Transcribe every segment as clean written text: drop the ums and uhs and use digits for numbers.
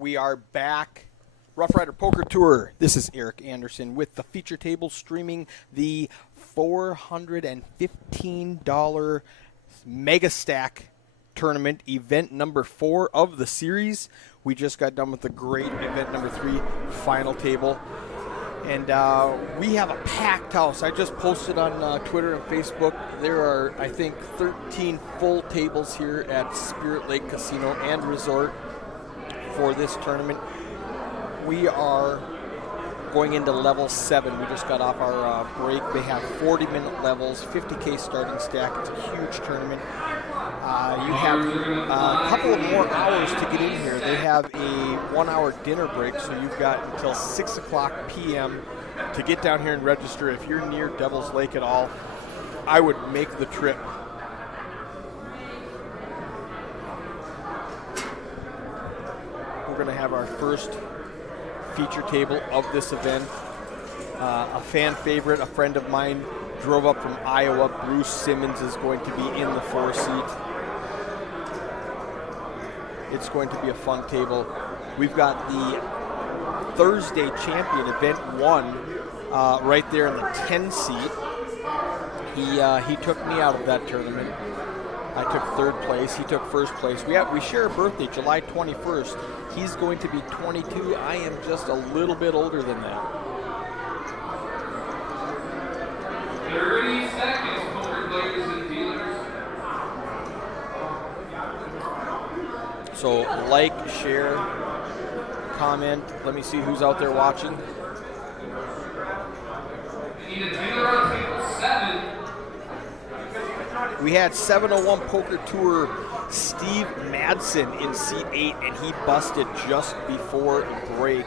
We are back. Roughrider Poker Tour. This is Eric Anderson with the feature table streaming the $415 Mega Stack Tournament, event number 4 of the series. We just got done with the great event number 3 final table. And we have a packed house. I just posted on Twitter and Facebook. There are, I think, 13 full tables here at Spirit Lake Casino and Resort for this tournament. We are going into level 7. We just got off our break. They have 40-minute levels, 50K starting stack. It's a huge tournament. You have a couple of more hours to get in here. They have a 1-hour dinner break, so you've got until 6 o'clock p.m. to get down here and register. If you're near Devil's Lake at all, I would make the trip. We're going to have our first feature table of this event. A fan favorite, a friend of mine, drove up from Iowa. Bruce Simmons is going to be in the 4 seat. It's going to be a fun table. We've got the Thursday champion, event 1, right there in the 10 seat. He took me out of that tournament. I took 3rd place. He took 1st place. We share a birthday, July 21st. He's going to be 22. I am just a little bit older than that. 30 seconds, poker players and dealers. So like, share, comment. Let me see who's out there watching. We need a dealer on table 7. We had 701 Poker Tour Steve Madsen in seat 8, and he busted just before break.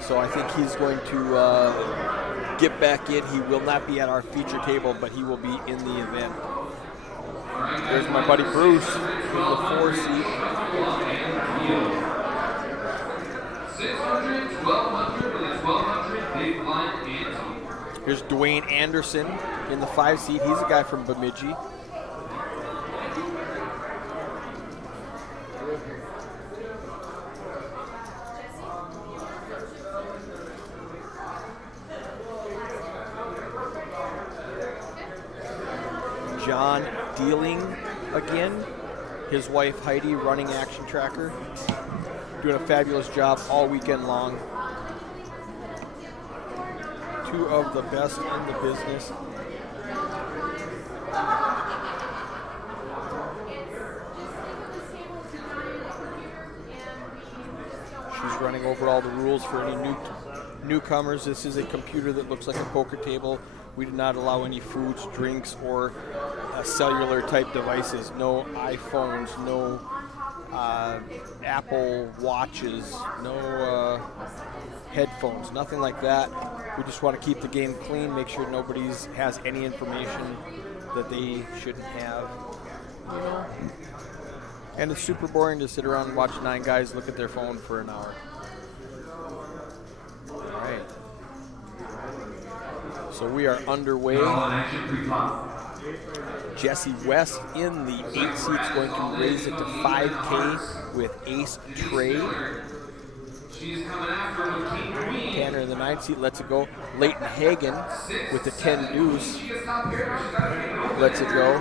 So I think he's going to get back in. He will not be at our feature table, but he will be in the event. There's my buddy Bruce in the 4 seat. 600, 1200, and 1200 big blind ante. Here's Dwayne Anderson in the 5 seat. He's a guy from Bemidji. John Dealing again. His wife Heidi running Action Tracker. Doing a fabulous job all weekend long. 2 of the best in the business. She's running over all the rules for any newcomers. This is a computer that looks like a poker table. We do not allow any foods, drinks, or cellular type devices. No iPhones, no Apple Watches, no headphones, nothing like that. We just want to keep the game clean, make sure nobody has any information that they shouldn't have, you know. And it's super boring to sit around and watch 9 guys look at their phone for an hour. All right. So we are underway. Jesse West in the 8 seats, going to raise it to 5K with Ace Trey. Tanner in the 9 seat lets it go. Leighton Hagen with the 10 deuce lets it go.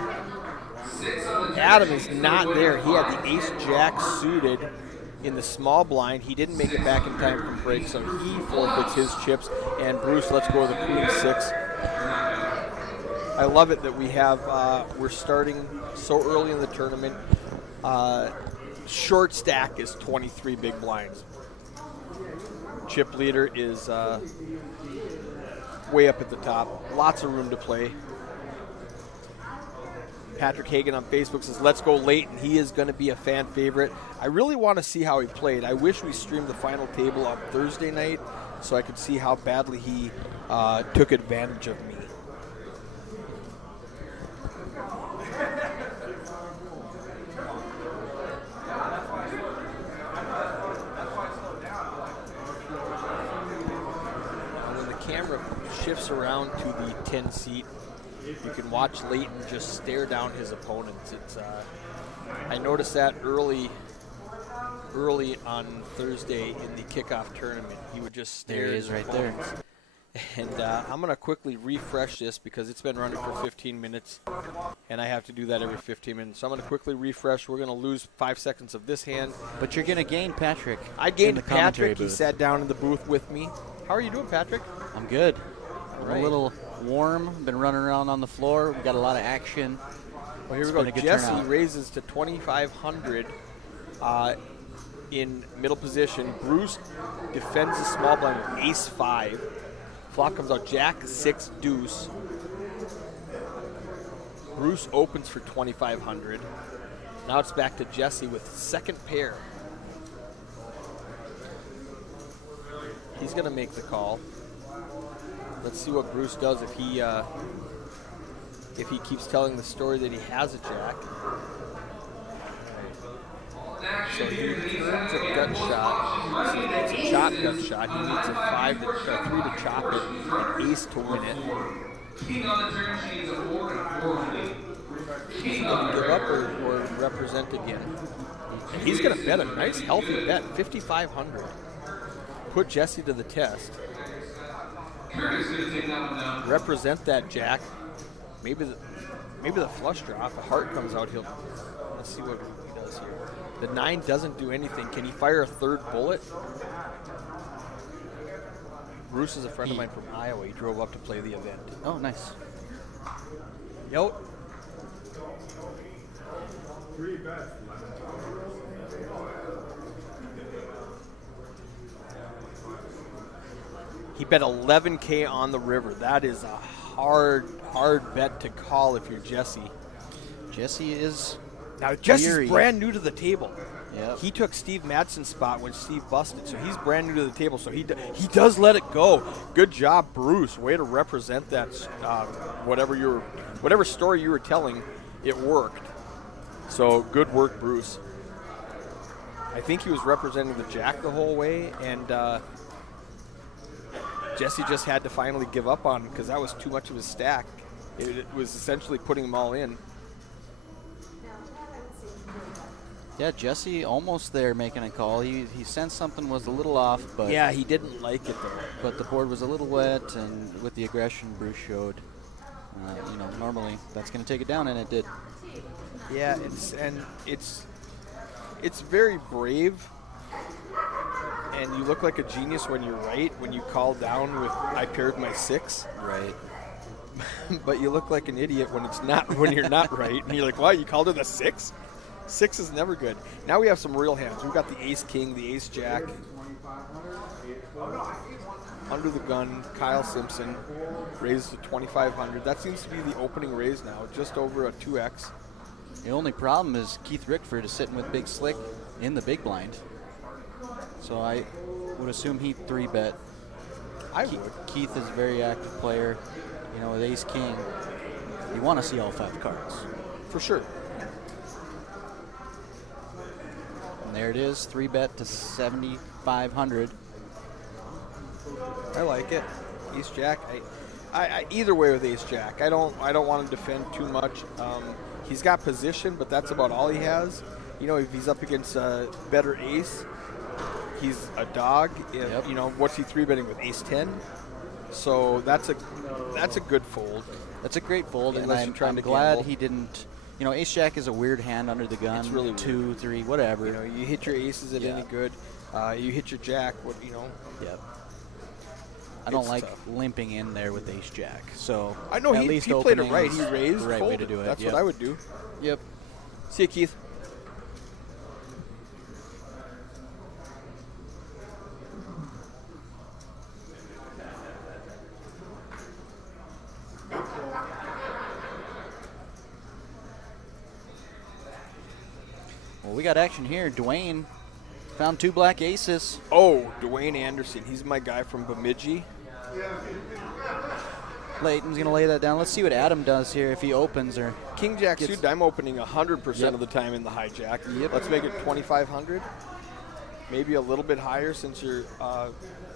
Adam is not there. He had the Ace Jack suited in the small blind. He didn't make it back in time from break, so he forfeits his chips. And Bruce lets go of the Queen 6. I love it that we have, we're starting so early in the tournament. Short stack is 23 big blinds. Chip leader is way up at the top. Lots of room to play. Patrick Hagan on Facebook says, let's go Leighton. He is going to be a fan favorite. I really want to see how he played. I wish we streamed the final table on Thursday night so I could see how badly he took advantage of me. And when the camera shifts around to the 10 seat, you can watch Leighton just stare down his opponents. It's I noticed that early early on Thursday in the kickoff tournament. He would just stare. There he at is his right phone. there. And I'm going to quickly refresh this because it's been running for 15 minutes, and I have to do that every 15 minutes. So I'm going to quickly refresh. We're going to lose 5 seconds of this hand. But you're going to gain Patrick. I in gained the commentary Patrick. He booth. sat down in the booth with me. How are you doing, Patrick? I'm good. Right. A little warm. Been running around on the floor. We got a lot of action. Well, here It's we go. been a good Jesse turnout. raises to 2,500 in middle position. Bruce defends the small blind with ace-5. Flop comes out jack-6 deuce. Bruce opens for 2,500. Now it's back to Jesse with second pair. He's going to make the call. Let's see what Bruce does if he keeps telling the story that he has a jack. So he turns a gut shot. It's a chop gut shot. He needs a 3 to chop it, an ace to win it. King on the turn sheet is a 4 and 4 lead. King Going on to the give turn. up or represent again. And he's going to bet a nice, healthy bet, 5,500. Put Jesse to the test. Curtis is going to take that one down. Represent that jack. Maybe the flush draw. If a heart comes out, let's see what he does here. The 9 doesn't do anything. Can he fire a third bullet? Bruce is a friend of mine from Iowa. He drove up to play the event. Oh, nice. Yo. He bet 11K on the river. That is a hard bet to call if you're Jesse. Jesse is Now, Jesse's weary. brand new to the table. Yep. He took Steve Madsen's spot when Steve busted, so he's brand new to the table. So he does let it go. Good job, Bruce. Way to represent that. Whatever story you were telling, it worked. So good work, Bruce. I think he was representing the jack the whole way, and Jesse just had to finally give up on him because that was too much of his stack. It was essentially putting them all in. Yeah, Jesse almost there making a call. He sensed something was a little off, but Yeah, he didn't like it though. but the board was a little wet, and with the aggression Bruce showed, normally that's going to take it down, and it did. Yeah, it's very brave, and you look like a genius when you're right. When you call down with I paired my 6, Right. but you look like an idiot when it's not when you're not right, and you're like, "What? You called it a 6? 6 is never good." Now we have some real hands. We've got the ace king, the ace jack. Under the gun, Kyle Simpson raised to 2,500. That seems to be the opening raise now, just over a 2x. The only problem is Keith Rickford is sitting with Big Slick in the big blind. So I would assume he'd 3-bet. I would. Keith is a very active player. With Ace King, you want to see all 5 cards. For sure. And there it is, 3-bet to 7,500. I like it. Ace Jack. I either way with Ace Jack. I don't want to defend too much. He's got position, but that's about all he has. If he's up against a better ace, he's a dog. Yep. What's he 3-betting with? Ace 10. So that's a good fold. That's a great fold, and Unless you're trying I'm to glad gamble. he didn't. Ace Jack is a weird hand under the gun. It's really weird. 2, 3, whatever. You hit your aces at Yeah. any good. You hit your jack. Yep. I don't It's like tough. limping in there with Ace Jack. So I know at he least played it opening right. is He raised, the right way to folded. do it. That's Yep. what I would do. Yep. See you, Keith. Well, we got action here. Dwayne found 2 black aces. Oh, Dwayne Anderson. He's my guy from Bemidji. Layton's going to lay that down. Let's see what Adam does here if he opens or. King Jack Gets- suited. I'm opening 100% Yep. of the time in the hijack. Yep. Let's make it 2,500. Maybe a little bit higher since you're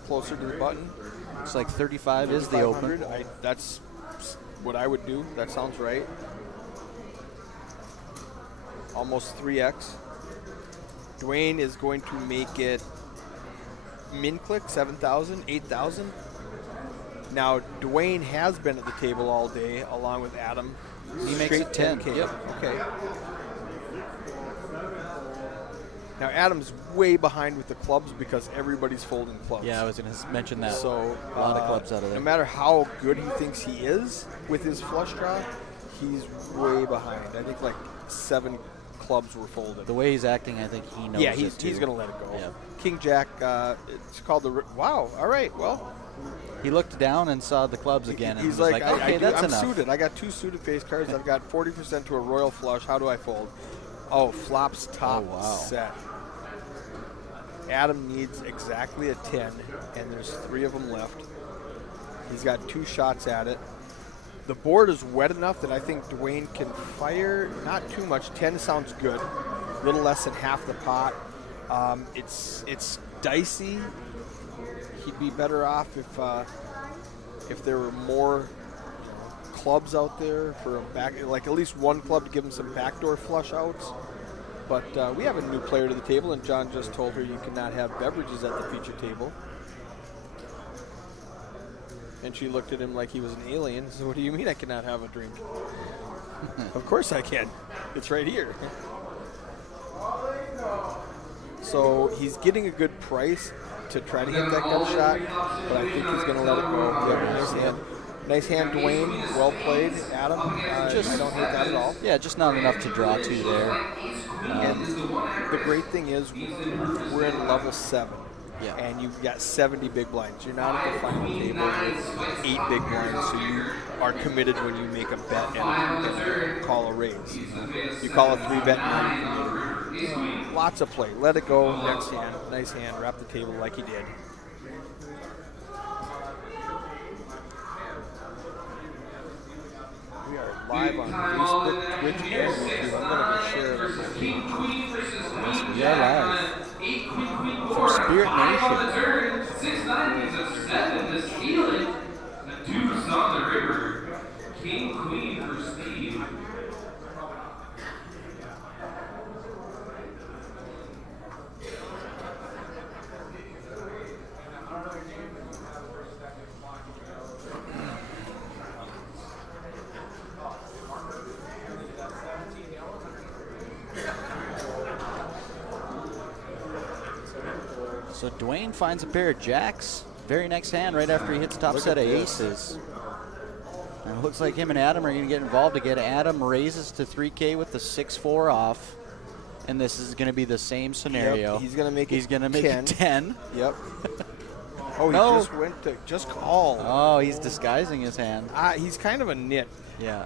closer to the button. Looks like 35 is the open. 3,500. That's what I would do. That sounds right. Almost 3x. Dwayne is going to make it min click 7,000, 8,000. Now Dwayne has been at the table all day along with Adam. He makes it 10. Yep. Okay. Now Adam's way behind with the clubs because everybody's folding clubs. Yeah, I was going to mention that. So a lot of clubs out of there. No matter how good he thinks he is with his flush draw, he's way behind. I think like 7 clubs were folded. The way he's acting, I think he knows. Yeah, it he's too. going to let it go. Yeah. King Jack, it's called the. Wow. All right. Well, he looked down and saw the clubs again, and he's was like, okay, that's I'm enough. suited. I got 2 suited face cards. I've got 40% to a royal flush. How do I fold? Oh, flops top set. Adam needs exactly a 10, and there's 3 of them left. He's got 2 shots at it. The board is wet enough that I think Dwayne can fire. Not too much. 10 sounds good. A little less than half the pot. It's dicey. He'd be better off if there were more clubs out there for a back, like at least one club to give him some backdoor flush outs. But we have a new player to the table, and John just told her you cannot have beverages at the feature table. And she looked at him like he was an alien. So what do you mean I cannot have a drink? Of course I can. It's right here. So he's getting a good price to try to hit that gut shot, but I think he's going to let it go. Yeah, nice hand. Nice hand, Dwayne. Well played, Adam. Just don't hit that at all. Yeah, just not enough to draw to there. And the great thing is we're in level 7. Yeah. And you've got 70 big blinds. You're not at the final table with 8 big blinds, so you are committed when you make a bet and call a raise. You call a 3-bet and lots of play. Let it go. Next hand. Nice hand. Wrap the table like he did. We are live on Facebook, Twitch, and YouTube. I'm going to share it on my page. We are live from Spirit Nation. 690s of 7 to steal it. The deuce on the river. King, queen for Steve. So Dwayne finds a pair of jacks. Very next hand, right after he hits top set of aces. And it looks like him and Adam are going to get involved again. Adam raises to 3K with the 6-4 off. And this is going to be the same scenario. Yep, he's going to make it 10. Yep. Oh, No. he just went to just call. Oh, he's disguising his hand. He's kind of a nit. Yeah.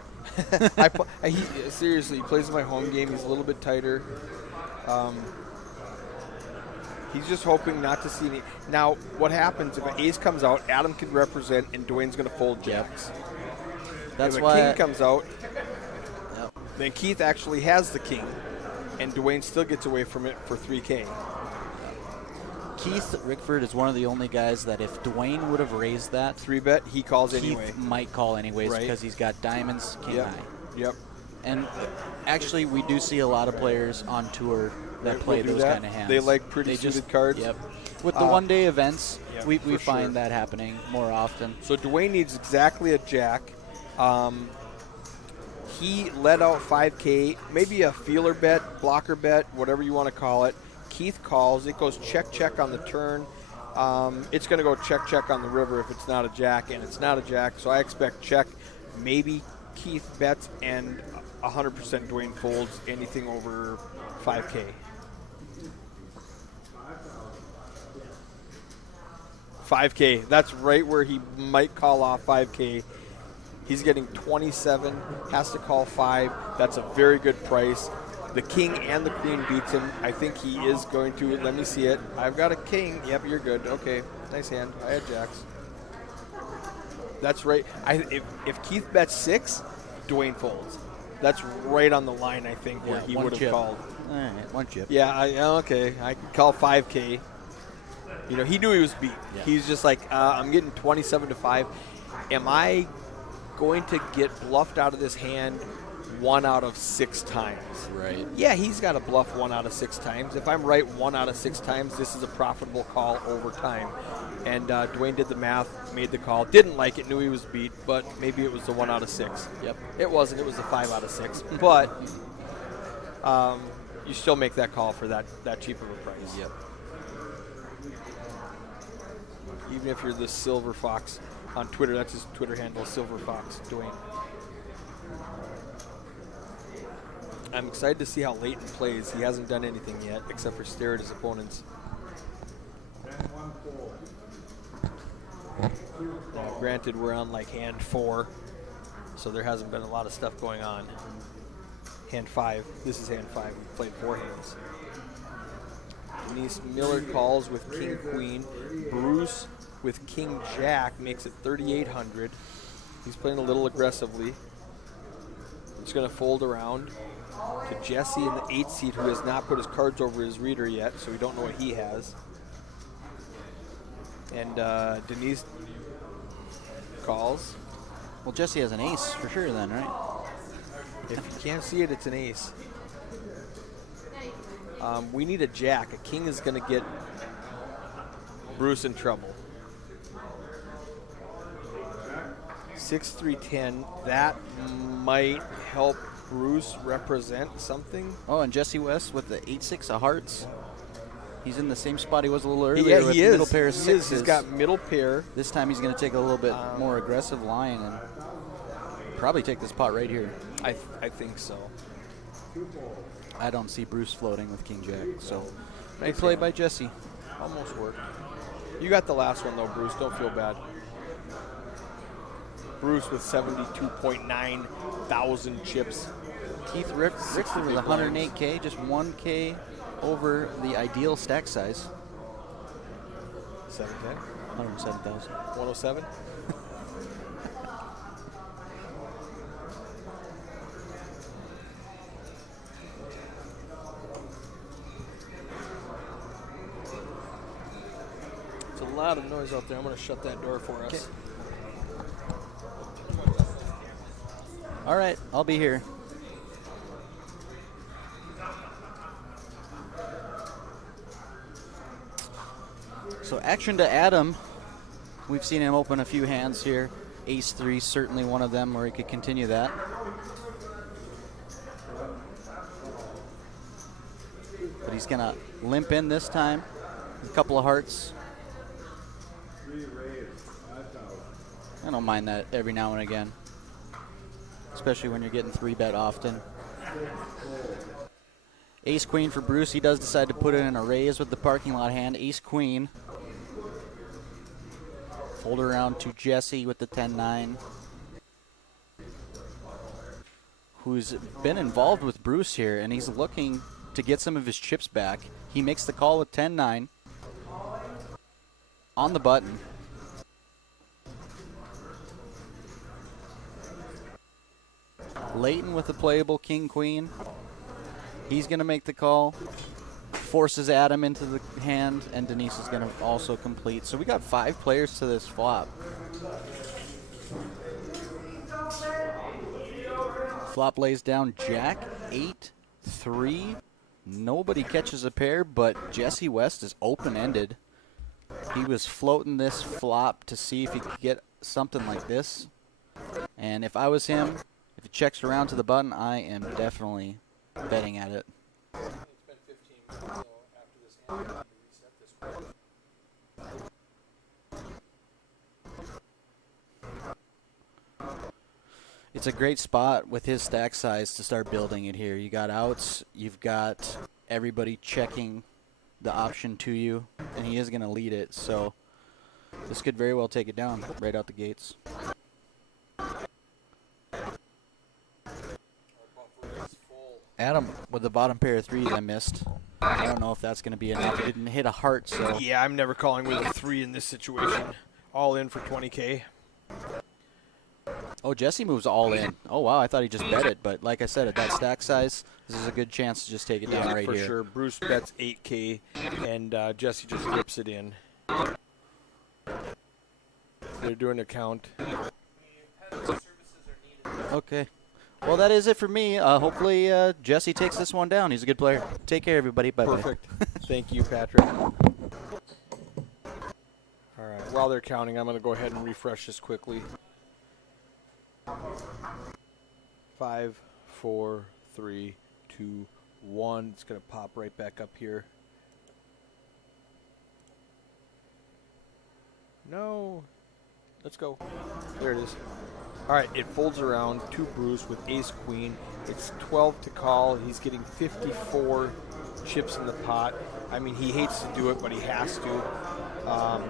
Seriously, he plays in my home game. He's a little bit tighter. He's just hoping not to see any. Now, what happens if an ace comes out, Adam can represent, and Dwayne's going to fold jacks. That's if a why king comes out, Yep. then Keith actually has the king, and Dwayne still gets away from it for 3K. Keith Rickford is one of the only guys that if Dwayne would have raised that, 3-bet, he calls Keith anyway. might call anyways Right. because he's got diamonds, king Yep. high. Yep. And actually, we do see a lot of players on tour that They play will do those that. kind of hands. They like pretty suited cards. Yep. With the one-day events, yeah, we for find sure. that happening more often. So Dwayne needs exactly a jack. He let out 5K, maybe a feeler bet, blocker bet, whatever you want to call it. Keith calls. It goes check, check on the turn. It's going to go check, check on the river if it's not a jack, and it's not a jack. So I expect check. Maybe Keith bets, and 100% Dwayne folds anything over 5K. 5K. That's right where he might call off 5K. He's getting 27, has to call 5. That's a very good price. The king and the queen beats him. I think he is going to. Let me see it. I've got a king. Yep, you're good. Okay, nice hand. I had jacks. That's right. If Keith bets 6, Dwayne folds. That's right on the line, I think, where he one would have chip. called. All right, one chip. Yeah, okay. I could call 5K. You know, he knew he was beat. Yeah. He's just like, I'm getting 27 to 5. Am I going to get bluffed out of this hand 1 out of 6 times. Right. Yeah, he's got to bluff 1 out of 6 times. If I'm right 1 out of 6 times, this is a profitable call over time. And Dwayne did the math, made the call. Didn't like it, knew he was beat, but maybe it was the 1 out of 6. Yep. It wasn't. It was the 5 out of 6. But you still make that call for that cheap of a price. Yep. Even if you're the Silver Fox on Twitter, that's his Twitter handle, Silver Fox Dwayne. I'm excited to see how Leighton plays. He hasn't done anything yet except for stare at his opponents. Now, granted, we're on like hand 4, so there hasn't been a lot of stuff going on. Hand 5. This is hand 5. We've played 4 hands. Denise Miller calls with King Queen. Bruce with King Jack makes it 3,800. He's playing a little aggressively. He's going to fold around to Jesse in the 8 seat, who has not put his cards over his reader yet, so we don't know what he has. And Denise calls. Well, Jesse has an ace for sure then, right? If you can't see it, it's an ace. We need a jack. A king is going to get Bruce in trouble. 6-3-10. That might help Bruce represent something. Oh, and Jesse West with the 8-6 of hearts. He's in the same spot he was a little earlier with he is. middle pair of sixes. He's got middle pair. This time he's going to take a little bit more aggressive line and probably take this pot right here. I think so. I don't see Bruce floating with King Jack. So nice play by Jesse. Almost worked. You got the last one though, Bruce. Don't feel bad. Bruce with 72.9 thousand chips. Keith Richter with 108K, just 1K over the ideal stack size. 710. 107,000. 107. It's a lot of noise out there. I'm going to shut that door for us. All right, I'll be here. So action to Adam. We've seen him open a few hands here. Ace-3, certainly one of them where he could continue that. But he's going to limp in this time. A couple of hearts. I don't mind that every now and again, especially when you're getting 3-bet often. Ace-Queen for Bruce. He does decide to put it in a raise with the parking lot hand. Ace-Queen. Fold around to Jesse with the 10-9, who's been involved with Bruce here, and he's looking to get some of his chips back. He makes the call with 10-9 on the button. Leighton with the playable King-Queen. He's going to make the call. Forces Adam into the hand, and Denise is going to also complete. So we got 5 players to this flop. Flop lays down Jack, 8-3. Nobody catches a pair, but Jesse West is open-ended. He was floating this flop to see if he could get something like this. And if I was him, if it checks around to the button, I am definitely betting at it. It's a great spot with his stack size to start building it here. You got outs, you've got everybody checking the option to you, and he is going to lead it, so this could very well take it down right out the gates. Adam with the bottom pair of 3s I missed. I don't know if that's going to be enough. He didn't hit a heart, so. Yeah, I'm never calling with a 3 in this situation. All in for 20K. Oh, Jesse moves all in. Oh, wow, I thought he just bet it. But like I said, at that stack size, this is a good chance to just take it down right for here. Sure. Bruce bets 8K, and Jesse just rips it in. They're doing a count. Okay. Well, that is it for me. Hopefully, Jesse takes this one down. He's a good player. Take care, everybody. Bye-bye. Perfect. Thank you, Patrick. All right. While they're counting, I'm going to go ahead and refresh this quickly. 5, 4, 3, 2, 1. It's going to pop right back up here. No. Let's go. There it is. All right, it folds around to Bruce with ace queen. It's 12 to call. He's getting 54 chips in the pot. I mean, he hates to do it, but he has to.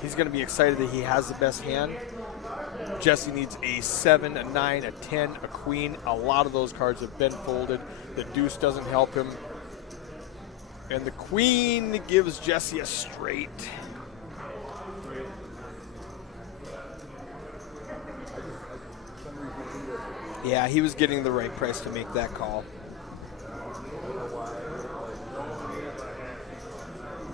He's going to be excited that he has the best hand. Jesse needs a 7, a 9, a 10, a queen. A lot of those cards have been folded. The deuce doesn't help him. And the queen gives Jesse a straight. Yeah, he was getting the right price to make that call.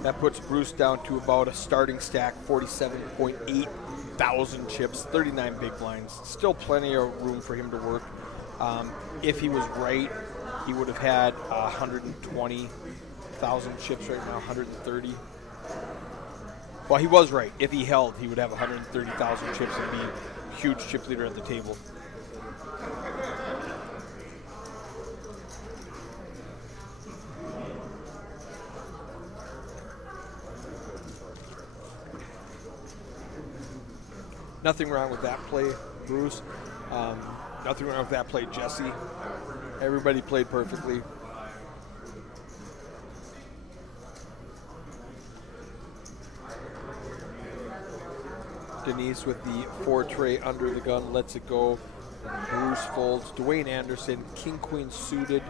That puts Bruce down to about a starting stack, 47.8 thousand chips, 39 big blinds. Still plenty of room for him to work. If he was right, he would have had 120,000 chips right now, 130. Well, he was right. If he held, he would have 130,000 chips and be a huge chip leader at the table. Nothing wrong with that play, Bruce. Nothing wrong with that play, Jesse. Everybody played perfectly. Denise with the 4 tray under the gun lets it go. Bruce folds. Dwayne Anderson, king queen suited.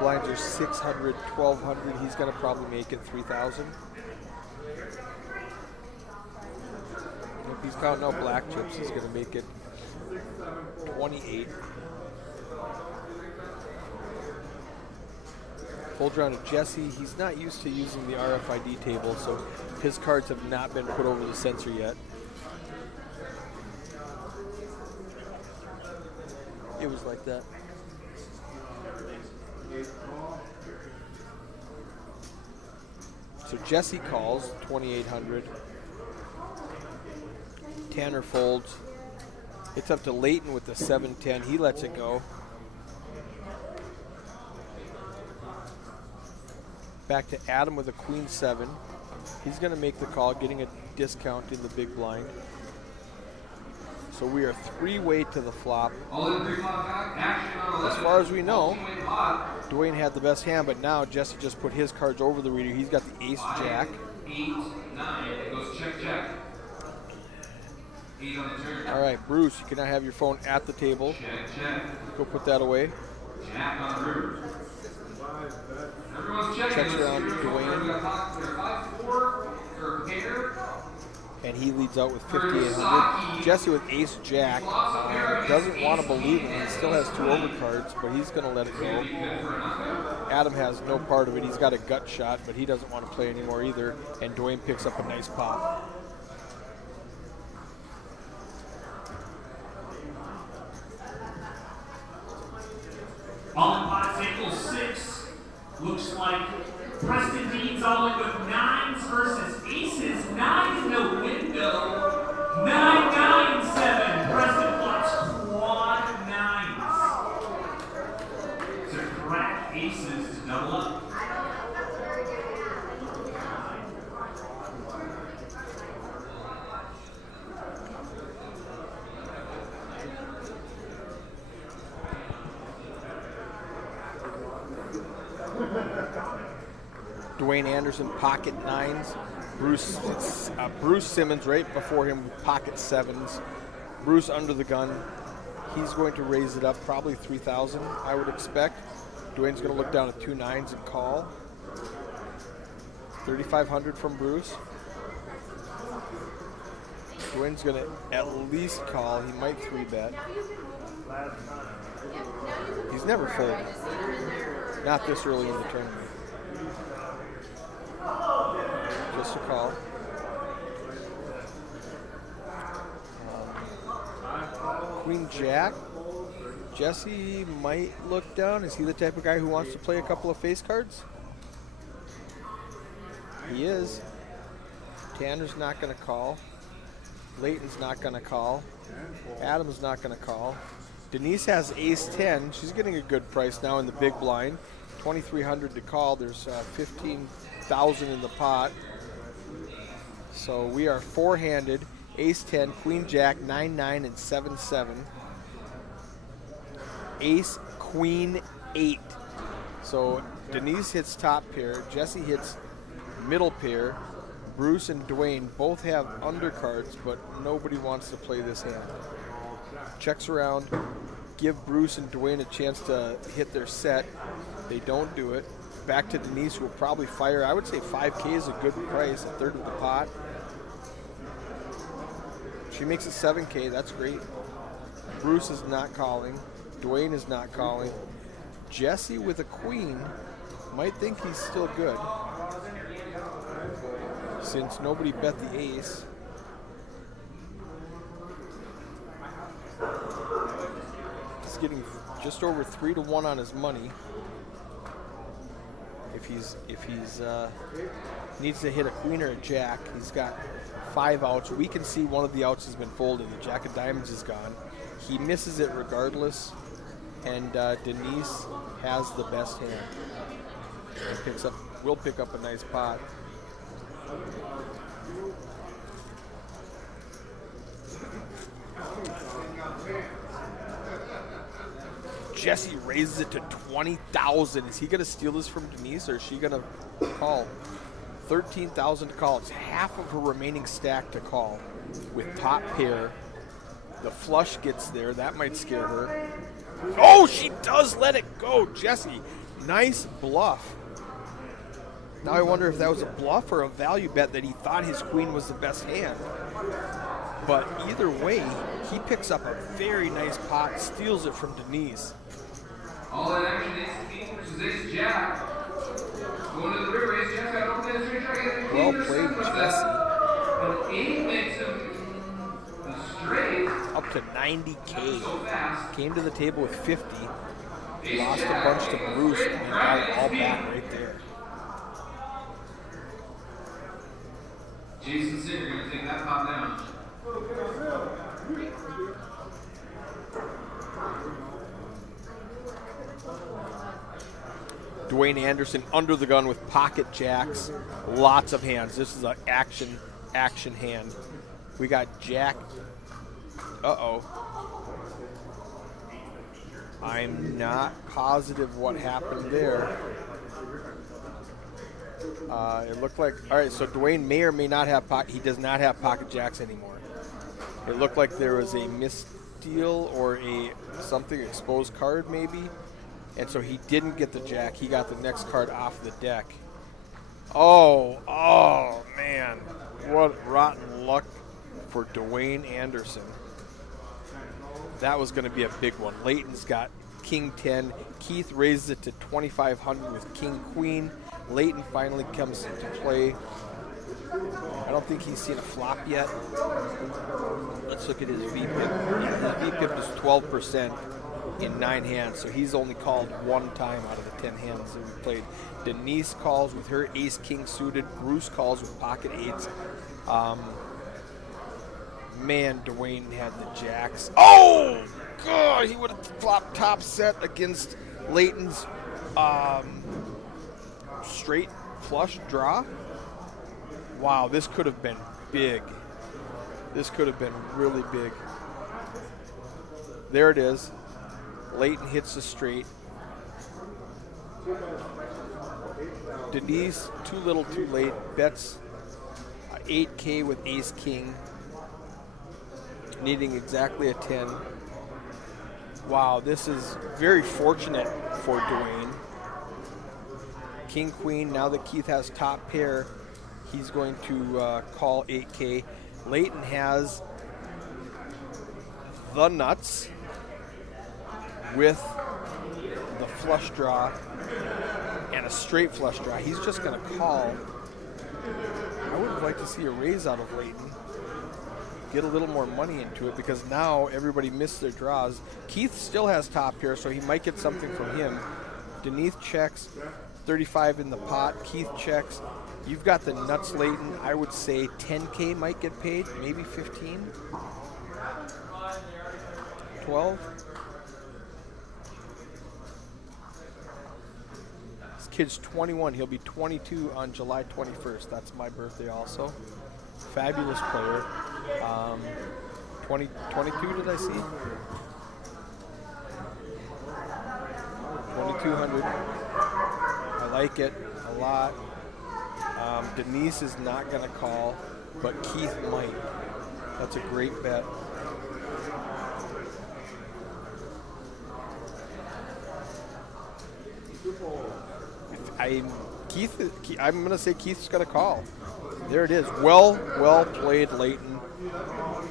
Blinds are 600, 1,200. He's going to probably make it 3,000. If he's counting out black chips, he's going to make it 28. Folds around to Jesse. He's not used to using the RFID table, so his cards have not been put over the sensor yet. It was like that. So Jesse calls 2,800. Tanner folds. It's up to Leighton with the 7-10. He lets it go. Back to Adam with a queen 7. He's going to make the call, getting a discount in the big blind. So we are 3-way to the flop. As far as we know, Dwayne had the best hand, but now Jesse just put his cards over the reader. He's got the ace jack. 8, 9. It goes check, check. 8 on the turn. All right, Bruce, you can now have your phone at the table. Check, check. Go put that away. Jack on the river. Everyone's checking. Checks around Dwayne. We got 5-4 for pair. And he leads out with 5,800. Jesse with ace jack doesn't want to believe him. He still has 2 overcards, but he's going to let it go. Adam has no part of it. He's got a gut shot, but he doesn't want to play anymore either. And Dwayne picks up a nice pop. All in pots equals 6. Looks like Preston Dean's all in with 9s versus aces. 9 in the window. 9-9-7. Preston flips quad 9s. To crack aces to double up. Dwayne Anderson, pocket 9s. Bruce Simmons right before him, pocket 7s. Bruce under the gun. He's going to raise it up, probably 3,000, I would expect. Dwayne's going to look down at 2 9s and call. 3,500 from Bruce. Dwayne's going to at least call. He might 3-bet. He's never folded. Not this early in the tournament. Just a call. Queen Jack. Jesse might look down. Is he the type of guy who wants to play a couple of face cards? He is. Tanner's not going to call. Layton's not going to call. Adam's not going to call. Denise has ace 10. She's getting a good price now in the big blind. 2,300 to call. There's 15,000 in the pot. So we are four-handed. Ace 10, Queen Jack, 9-9, and 7-7. Ace, Queen, 8. So Denise hits top pair. Jesse hits middle pair. Bruce and Dwayne both have undercards, but nobody wants to play this hand. Checks around, give Bruce and Dwayne a chance to hit their set. They don't do it. Back to Denise, who will probably fire. I would say 5K is a good price, a third of the pot. She makes it 7K, that's great. Bruce is not calling. Dwayne is not calling. Jesse with a queen might think he's still good, since nobody bet the ace. He's getting just over 3-1 on his money. If he's needs to hit a queen or a jack, he's got 5 outs. We can see one of the outs has been folded. The jack of diamonds is gone. He misses it regardless, and Denise has the best hand. And will pick up a nice pot. Jesse raises it to 20,000. Is he going to steal this from Denise, or is she going to call? 13,000 to call. It's half of her remaining stack to call with top pair. The flush gets there. That might scare her. Oh, she does let it go. Jesse, nice bluff. Now I wonder if that was a bluff or a value bet that he thought his queen was the best hand. But either way, he picks up a very nice pot, steals it from Denise. All that action, ace king versus ace jack. Going to the river, ace jack got open that straight jack. Well played, Jesse. An 8 makes him the straight. Up to 90K. So fast. Came to the table with 50. Ace Lost a jack. bunch to Bruce and got it all back right there. Jason Singer going to take that pot down. Dwayne Anderson under the gun with pocket jacks. Lots of hands. This is an action hand. We got jack. Uh-oh. I'm not positive what happened there. It looked like, all right, so Dwayne may or may not have he does not have pocket jacks anymore. It looked like there was a misdeal or something exposed card maybe. And so he didn't get the jack. He got the next card off the deck. Oh, man. What rotten luck for Dwayne Anderson. That was going to be a big one. Layton's got King 10. Keith raises it to 2,500 with King Queen. Layton finally comes into play. I don't think he's seen a flop yet. Let's look at his VPIP. Yeah, his VPIP is 12% in 9 hands, so he's only called 1 time out of the 10 hands that we played. Denise calls with her ace-king suited. Bruce calls with pocket 8s. Man, Dwayne had the jacks. Oh, God, he would have flopped top set against Layton's straight flush draw. Wow, this could have been big. This could have been really big. There it is. Layton hits the straight. Denise, too little, too late. Bets 8K with ace king. Needing exactly a 10. Wow, this is very fortunate for Dwayne. King, queen, now that Keith has top pair, he's going to call 8K. Layton has the nuts with the flush draw and a straight flush draw. He's just going to call. I would have liked to see a raise out of Layton. get a little more money into it because now everybody missed their draws. Keith still has top here, so he might get something from him. Denise checks, 35 in the pot. Keith checks. You've got the nuts, Leighton. I would say 10K might get paid, maybe 15, 12. This kid's 21. He'll be 22 on July 21st. That's my birthday also. Fabulous player. 22 did I see? 2200. I like it a lot. Denise is not going to call, but Keith might. That's a great bet. I'm going to say Keith's going to call. There it is. Well played, Leighton.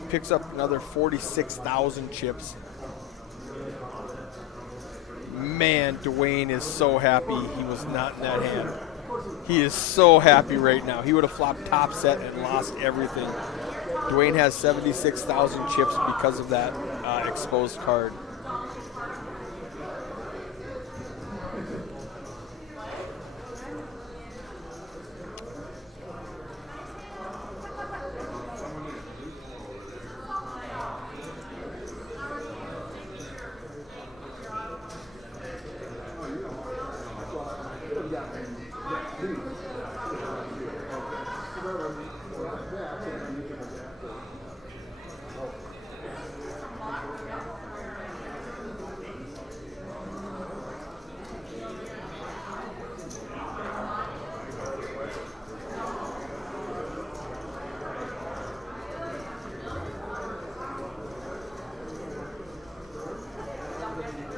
Picks up another 46,000 chips. Man, Dwayne is so happy he was not in that hand. He is so happy right now. He would have flopped top set and lost everything. Dwayne has 76,000 chips because of that exposed card.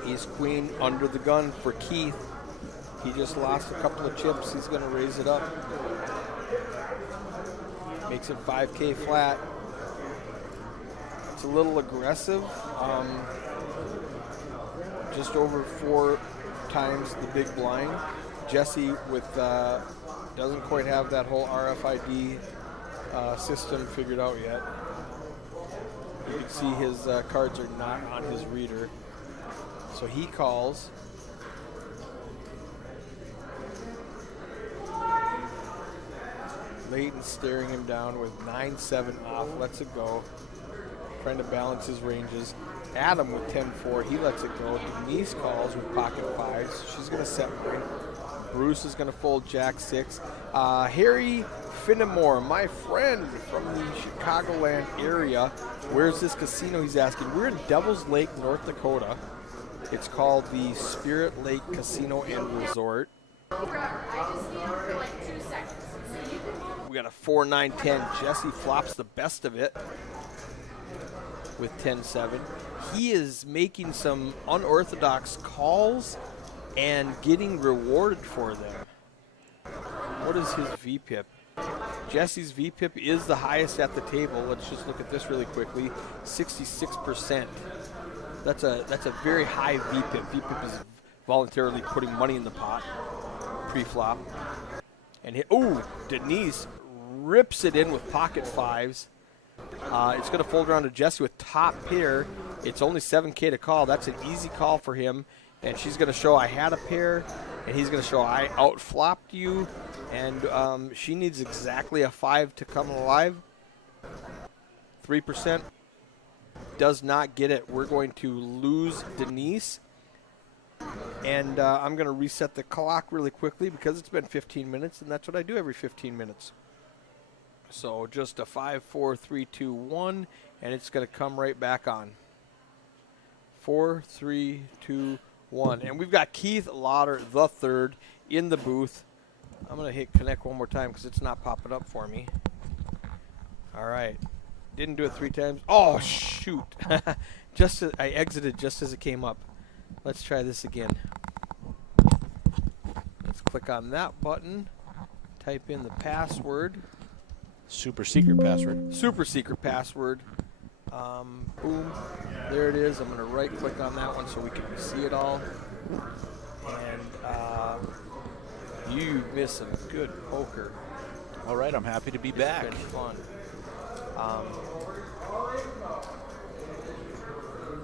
Ace Queen under the gun for Keith. He just lost a couple of chips. He's going to raise it up. Makes it 5K flat. It's a little aggressive. Just over 4 times the big blind. Jesse with doesn't quite have that whole RFID system figured out yet. You can see his cards are not on his reader. So he calls. Leighton staring him down with 9-7 off, lets it go. Trying to balance his ranges. Adam with 10-4, he lets it go. Denise calls with pocket 5s. She's going to set mine. Bruce is going to fold Jack 6. Harry Finnemore, my friend from the Chicagoland area. Where's this casino, he's asking. We're in Devil's Lake, North Dakota. It's called the Spirit Lake Casino and Resort. We got a 4-9-10. Jesse flops the best of it with 10-7. He is making some unorthodox calls and getting rewarded for them. What is his VPIP? Jesse's VPIP is the highest at the table. Let's just look at this really quickly. 66%. That's a very high VPIP. VPIP is voluntarily putting money in the pot pre-flop. And Denise rips it in with pocket 5s. It's going to fold around to Jesse with top pair. It's only 7K to call. That's an easy call for him. And she's going to show I had a pair, and he's going to show I outflopped you. And she needs exactly a 5 to come alive. 3%. Does not get it. We're going to lose Denise. And I'm going to reset the clock really quickly because it's been 15 minutes, and that's what I do every 15 minutes. So just a 5, 4, 3, 2, 1, and it's going to come right back on. 4, 3, 2, 1. And we've got Keith Lauder the third in the booth. I'm going to hit connect one more time because it's not popping up for me. All right. Didn't do it 3 times. Oh, shoot. I exited just as it came up. Let's try this again. Let's click on that button. Type in the password. Super secret password. Super secret password. Boom. There it is. I'm going to right click on that one so we can see it all. And you missed some good poker. All right, I'm happy to be back. It's been fun.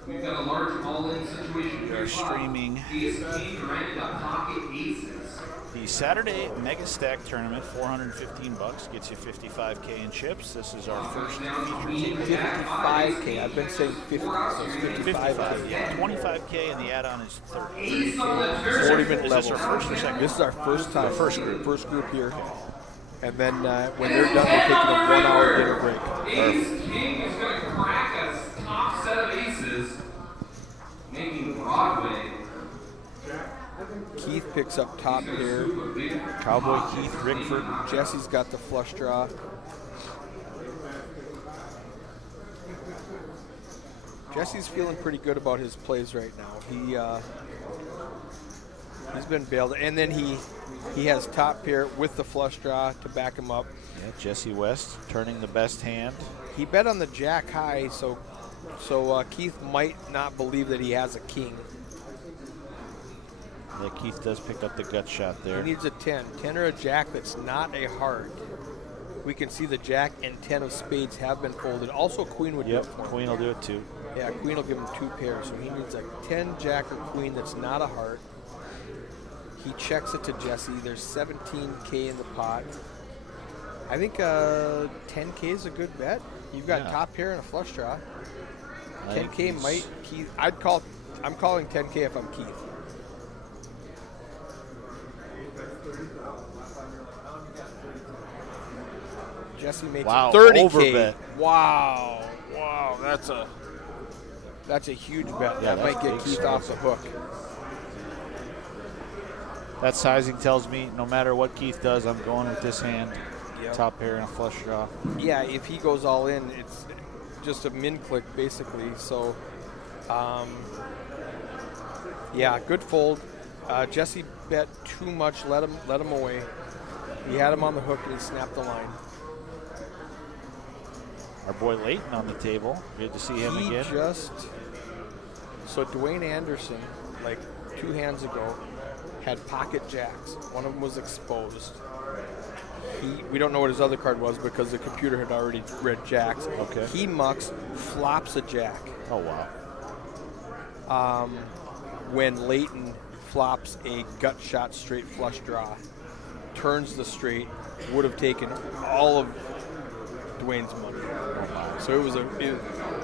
We've got a large all-in situation We here. are streaming Ace King right into pocket aces. the Saturday Mega Stack Tournament. $415 gets you 55K in chips. This is our first feature table. 55K. I've been saying 50, so it's 55K. 55, yeah. 25K, and the add-on is 30. Ace on the turn. 40-minute Is this level. our first or second? This is our first time. First group. First group here. And then when they're done, we're taking a 1-hour dinner break. Ace King is going to crack a top set of aces, making Broadway. Keith picks up top pair. Cowboy Keith Rickford. Jesse's got the flush draw. Jesse's feeling pretty good about his plays right now. He's been bailed, and then he has top pair with the flush draw to back him up. Yeah, Jesse West turning the best hand. He bet on the jack high, so Keith might not believe that he has a king. Yeah, Keith does pick up the gut shot there. He needs a 10. 10 or a jack that's not a heart. We can see the jack and 10 of spades have been folded. Also, queen would do Yep, it for him. Queen will do it too. Yeah, queen will give him 2 pairs. So he needs a 10 jack or queen that's not a heart. He checks it to Jesse. There's 17K in the pot. I think 10K is a good bet. You've got Yeah. top pair and a flush draw. I think 10K he's- might Keith. I'm calling 10K if I'm Keith. Jesse makes Wow, 30K. overbet. Wow, that's a huge bet. Yeah, that might that's get big Keith size. off the hook. That sizing tells me no matter what Keith does, I'm going with this hand. Yep. Top pair and a flush draw. Yeah, if he goes all in, it's just a min click basically. So, yeah, good fold. Jesse bet too much. Let him away. He had him on the hook and he snapped the line. Our boy Leighton on the table. Good to see him He again. So Dwayne Anderson, like 2 hands ago, had pocket jacks. One of them was exposed. We don't know what his other card was because the computer had already read jacks. Okay. He mucks, flops a jack. Oh, wow. When Leighton flops a gut shot straight flush draw, turns the straight, would have taken all of Dwayne's money. So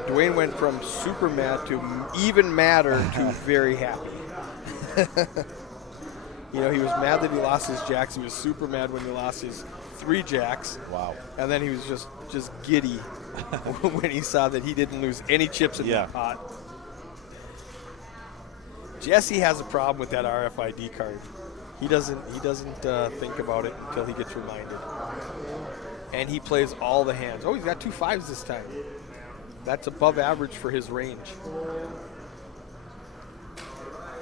Dwayne went from super mad to even madder to very happy. He was mad that he lost his jacks. He was super mad when he lost his 3 jacks. Wow. And then he was just giddy when he saw that he didn't lose any chips in Yeah. that pot. Jesse has a problem with that RFID card. He doesn't think about it until he gets reminded. And he plays all the hands. Oh, he's got 2 5s this time. That's above average for his range.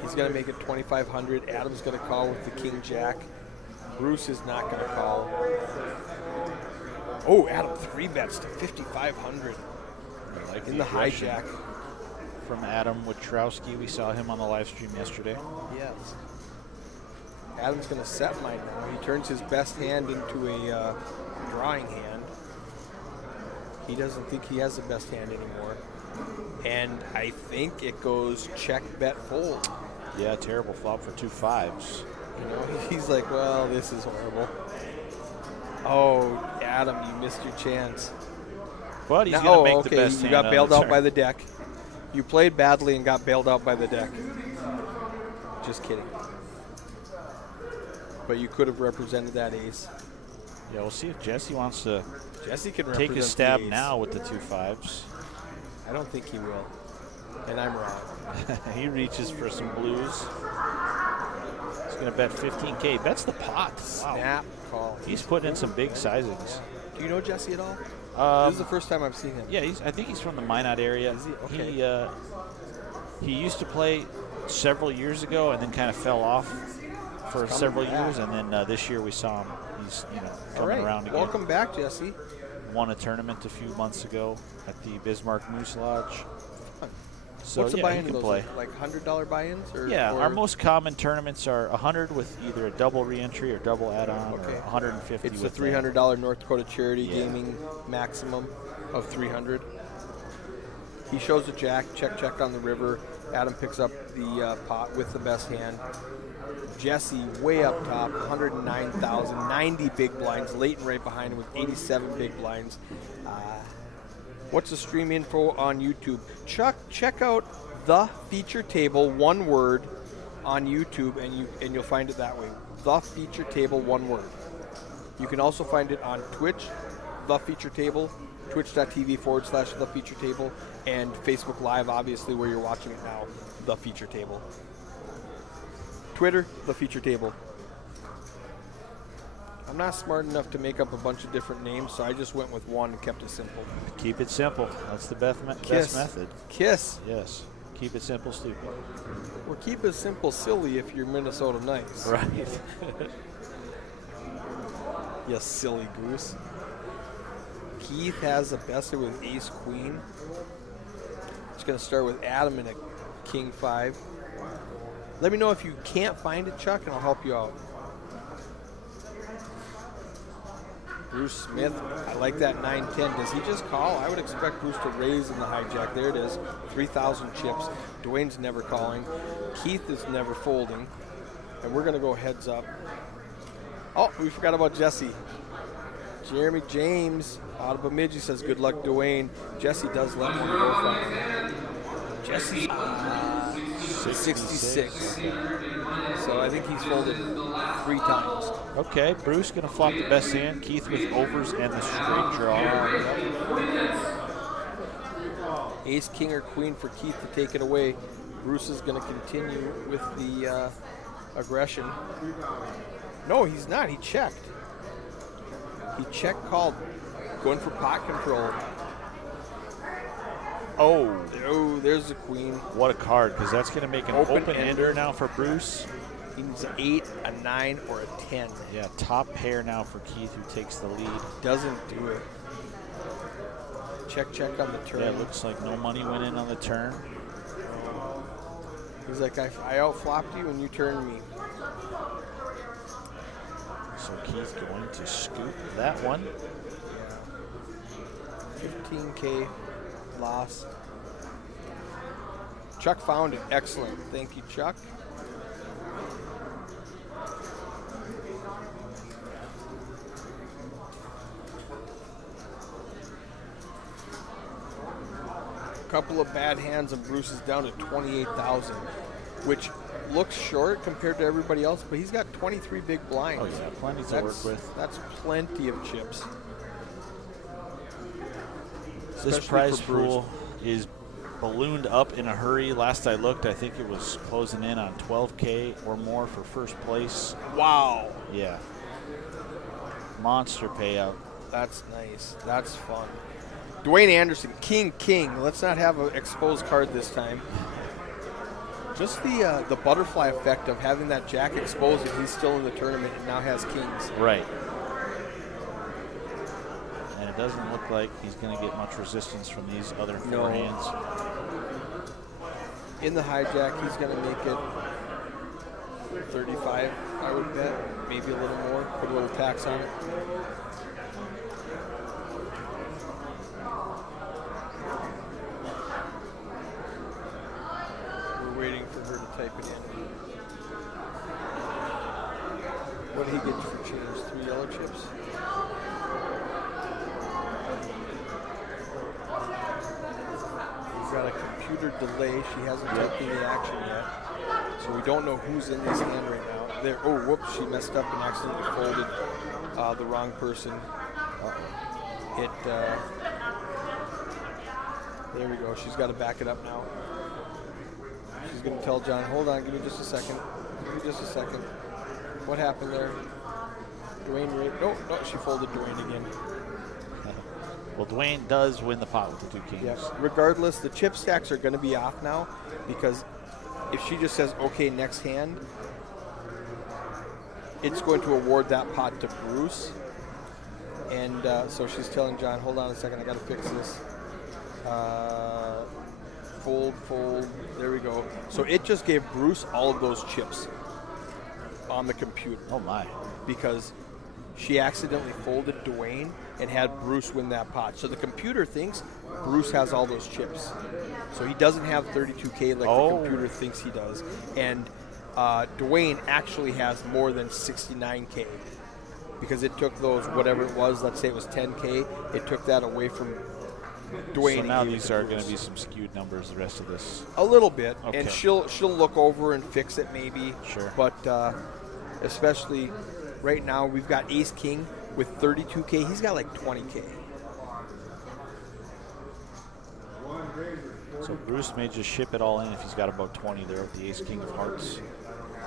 He's going to make it 2,500. Adam's going to call with the king jack. Bruce is not going to call. Oh, Adam 3 bets to 5,500 Like in the aggression hijack. from Adam Witrowski. We saw him on the live stream yesterday. Yes. Adam's going to set mine now. He turns his best hand into a drawing hand. He doesn't think he has the best hand anymore. And I think it goes check, bet, fold. Yeah, terrible flop for 2 5s. He's like, well, this is horrible. Oh, Adam, you missed your chance. But he's going to make okay, the best you hand got on bailed the out turn. by the deck. You played badly and got bailed out by the deck. Just kidding. But you could have represented that ace. Yeah, we'll see if Jesse wants to Jesse can take represent his stab the ace. now with the 2 5s. I don't think he will. And I'm wrong. He reaches for some blues. He's going to bet 15K. Bets the pot. Wow. Snap call. He's putting in some big sizings. Do you know Jesse at all? This is the first time I've seen him. Yeah, I think he's from the Minot area. Is he? Okay. He used to play several years ago and then kind of fell off for coming several back. years, and then this year we saw him. He's All coming right. around again. Welcome back, Jesse. Won a tournament a few months ago at the Bismarck Moose Lodge. So What's the yeah, buy-in you in can those? play. Like $100 buy-ins? Yeah, or our most common tournaments are 100 with either a double re-entry or double add-on, Okay. or 150 It's the with $300 North Dakota Charity Yeah. Gaming maximum of 300. He shows the jack, check on the river. Adam picks up the pot with the best hand. Jesse way up top, 109,000, 90 big blinds. Leighton right behind him with 87 big blinds. What's the stream info on YouTube? Chuck, check out the feature table, one word, on YouTube, and you'll find it that way. The feature table, one word. You can also find it on Twitch, the feature table, twitch.tv/the feature table, and Facebook Live, obviously, where you're watching it now, the feature table. Twitter, the feature table. I'm not smart enough to make up a bunch of different names, so I just went with one and kept it simple. Keep it simple. That's the best Kiss. method. Kiss. Yes. Keep it simple, stupid. Or keep it simple, silly if you're Minnesota nice. Right. You silly goose. Keith has a bested with ace queen. It's going to start with Adam in a king 5. Let me know if you can't find it, Chuck, and I'll help you out. Bruce Smith, I like that 9-10. Does he just call? I would expect Bruce to raise in the hijack. There it is, 3,000 chips. Dwayne's never calling. Keith is never folding. And we're going to go heads up. Oh, we forgot about Jesse. Jeremy James out of Bemidji says, good luck, Dwayne. Jesse does let one go from him. Jesse, 66. So I think he's folded 3 times. Okay, Bruce going to flop the best hand. Keith with overs and the straight draw. Ace, king, or queen for Keith to take it away. Bruce is going to continue with the aggression. No, he's not. He checked. He check called. Going for pot control. Oh, there's the queen. What a card, because that's going to make an open-ender now for Bruce. He needs an 8, a 9, or a 10. Yeah, top pair now for Keith, who takes the lead. Doesn't do it. Check on the turn. Yeah, it looks like no money went in on the turn. He's like, I outflopped you and you turned me. So Keith going to scoop that one. 15K loss. Chuck found it. Excellent. Thank you, Chuck. Couple of bad hands and Bruce is down to 28,000, which looks short compared to everybody else, but he's got 23 big blinds. Oh yeah, plenty to work with. That's plenty of chips. This Especially prize for Bruce. pool is ballooned up in a hurry. Last I looked, I think it was closing in on 12K or more for first place. Wow. Yeah. Monster payout. That's nice. That's fun. Dwayne Anderson, king. Let's not have an exposed card this time. Just the butterfly effect of having that jack exposed if he's still in the tournament and now has kings. Right. And it doesn't look like he's going to get much resistance from these other 4 hands. In the hijack, he's going to make it 35, I would bet. Maybe a little more. Put a little tax on it. Waiting for her to type it in. What did he get you for change? 3 yellow chips? We've got a computer delay. She hasn't typed in the action yet. So we don't know who's in this hand right now. There. Oh, whoops. She messed up and accidentally folded the wrong person. There we go. She's got to back it up now. She's going to tell John, hold on, give me just a second. What happened there? Dwayne, no, she folded Dwayne again. Well, Dwayne does win the pot with the 2 kings. Yes. Regardless, the chip stacks are going to be off now because if she just says, okay, next hand, it's going to award that pot to Bruce. And so she's telling John, hold on a second, I got to fix this. fold, fold. There we go. So it just gave Bruce all of those chips on the computer. Oh, my. Because she accidentally folded Dwayne and had Bruce win that pot. So the computer thinks Bruce has all those chips. So he doesn't have 32K like the computer thinks he does. And Dwayne actually has more than 69K because it took those, whatever it was, let's say it was 10K, it took that away from Dwayne. So now and gave it these to are Bruce. going to be some skewed numbers the rest of this. A little bit, Okay. and she'll look over and fix it maybe. Sure. But especially right now, we've got Ace King with 32K. He's got like 20K. So Bruce may just ship it all in if he's got about 20 there with the Ace King of Hearts.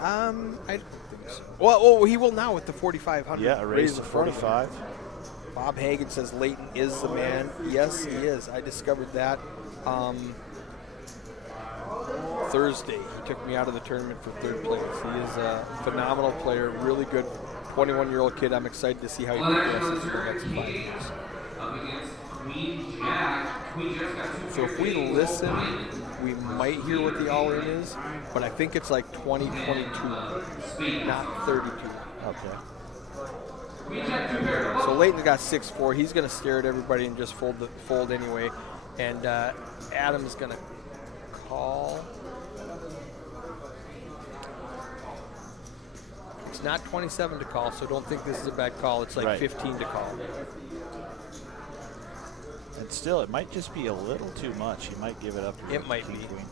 I think so. Well, he will now with the 4,500. Yeah, a raise in to front of him. 45. Bob Hagan says Leighton is the man. Yes, he is. I discovered that Thursday. He took me out of the tournament for third place. He is a phenomenal player, really good 21-year-old kid. I'm excited to see how he progresses in the next 5 years. Up against Queen Jack. Queen Jack's got 2 So if we listen, we might hear what the all-in is, but I think it's like 20-22, not 32. Okay. So Leighton's got 6-4. He's going to stare at everybody and just fold anyway. And Adam's going to call. It's not 27 to call, so don't think this is a bad call. It's like Right. 15 to call. And still, it might just be a little too much. He might give it up. To It might King, be. Queen.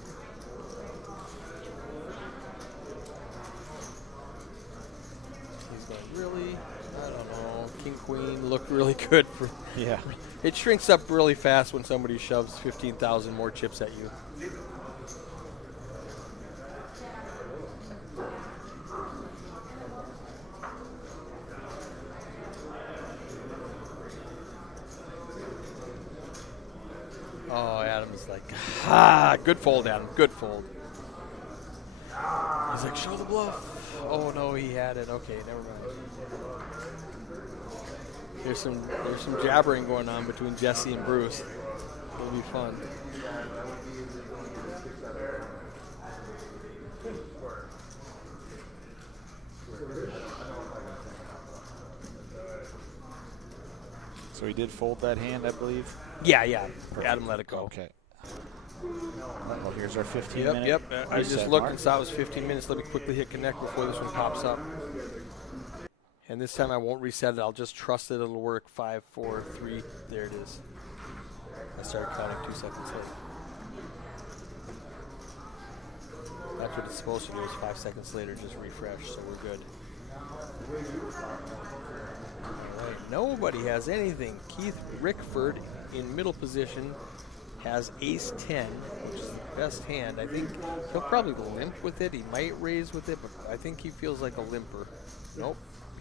He's going, really? I don't know. King, Queen look really good. Yeah. It shrinks up really fast when somebody shoves 15,000 more chips at you. Oh, Adam's like, good fold, Adam, good fold. He's like, show the bluff. Oh no, he had it. Okay, never mind. There's some jabbering going on between Jesse and Bruce. It'll be fun. So he did fold that hand, I believe. Yeah. Adam let it go. Okay. Well, here's our 15 Yep. minute. I just reset looked mark. and saw it was 15 minutes. Let me quickly hit connect before this one pops up. And this time I won't reset it. I'll just trust that it'll work. 5, 4, 3. There it is. I started counting 2 seconds late. That's what it's supposed to do. Is 5 seconds later, just refresh. So we're good. All right. Nobody has anything. Keith Rickford in middle position has ace 10, which is the best hand. I think he'll probably limp with it. He might raise with it, but I think he feels like a limper. Nope.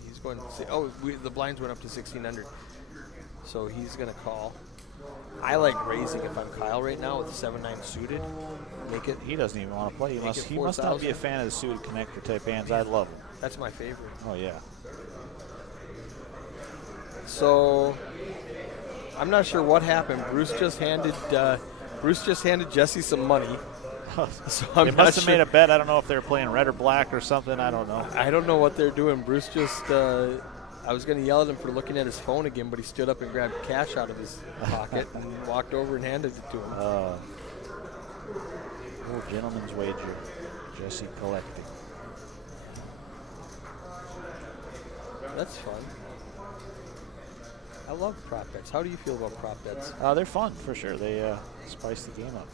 He's going to say, the blinds went up to 1,600. So he's going to call. I like raising if I'm Kyle right now with the 7-9 suited. Make it. He doesn't even want to play. He Make it must not be a 4,000. fan of the suited connector type hands. I love them. That's my favorite. Oh, yeah. So I'm not sure what happened. Bruce just handed Jesse some money. So I'm They not must have sure. made a bet. I don't know if they're playing red or black or something. I don't know. I don't know what they're doing. Bruce just, I was going to yell at him for looking at his phone again, but he stood up and grabbed cash out of his pocket and walked over and handed it to him. Oh, gentleman's wager. Jesse collecting. That's fun. I love prop bets. How do you feel about prop bets? They're fun, for sure. They spice the game up.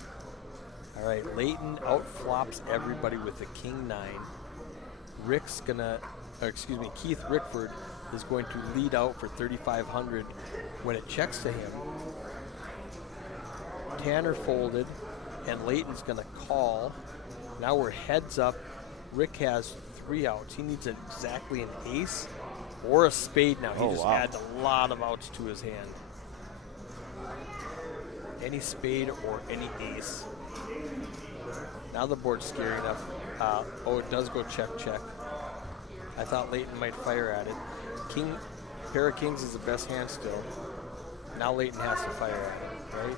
All right, Leighton outflops everybody with the king 9. Keith Rickford is going to lead out for 3,500 when it checks to him. Tanner folded, and Leighton's going to call. Now we're heads up. Rick has 3 outs. He needs exactly an ace or a spade now. He just adds a lot of outs to his hand. Any spade or any ace. Now the board's scary enough. It does go check, check. I thought Leighton might fire at it. Pair of kings is the best hand still. Now Leighton has to fire at it, right?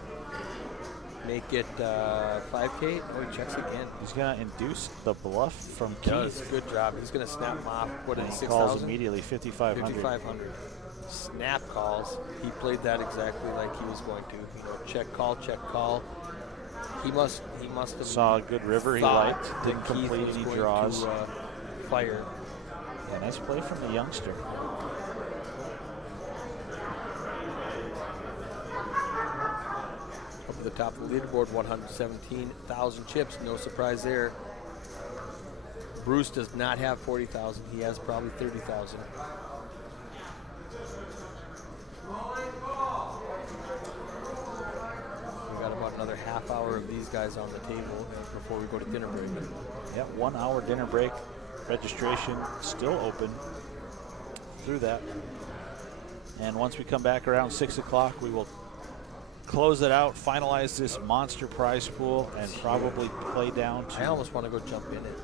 Make it 5K. Oh, he checks again. He's going to induce the bluff from Does. Keith. Good job. He's going to snap him off. What And is he 6,000? calls immediately 5,500. 5,500. Snap calls. He played that exactly like he was going to. You know, check call, check call. He must have Saw a good river he thought liked. that Didn't Keith complete was any going draws. to, fire. Yeah, nice play from the youngster. Up at the top of the leaderboard, 117,000 chips. No surprise there. Bruce does not have 40,000. He has probably 30,000. We got about another half hour of these guys on the table before we go to dinner break. Yep, 1 hour dinner break. Registration still open through that. And once we come back around 6 o'clock, we will close it out, finalize this monster prize pool, and probably play down to. I almost want to go jump in it.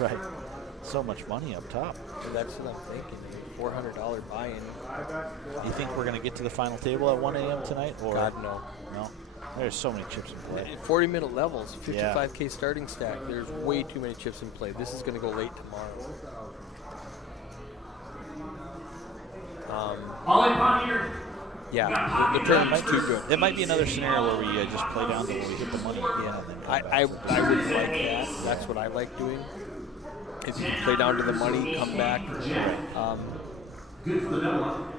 Right. So much money up top. So that's what I'm thinking. $400 buy-in. You think we're going to get to the final table at 1 a.m. tonight? Or God, no. No. There's so many chips in play. 40-minute levels, Yeah. 55K starting stack. There's way too many chips in play. This is going to go late tomorrow. All in Pioneer. Yeah, the tournament's too good. It might be another scenario where we just play down till we hit the money again. And then come I back. would like that. That's what I like doing. If you can play down to the money, come back. Good for the double up.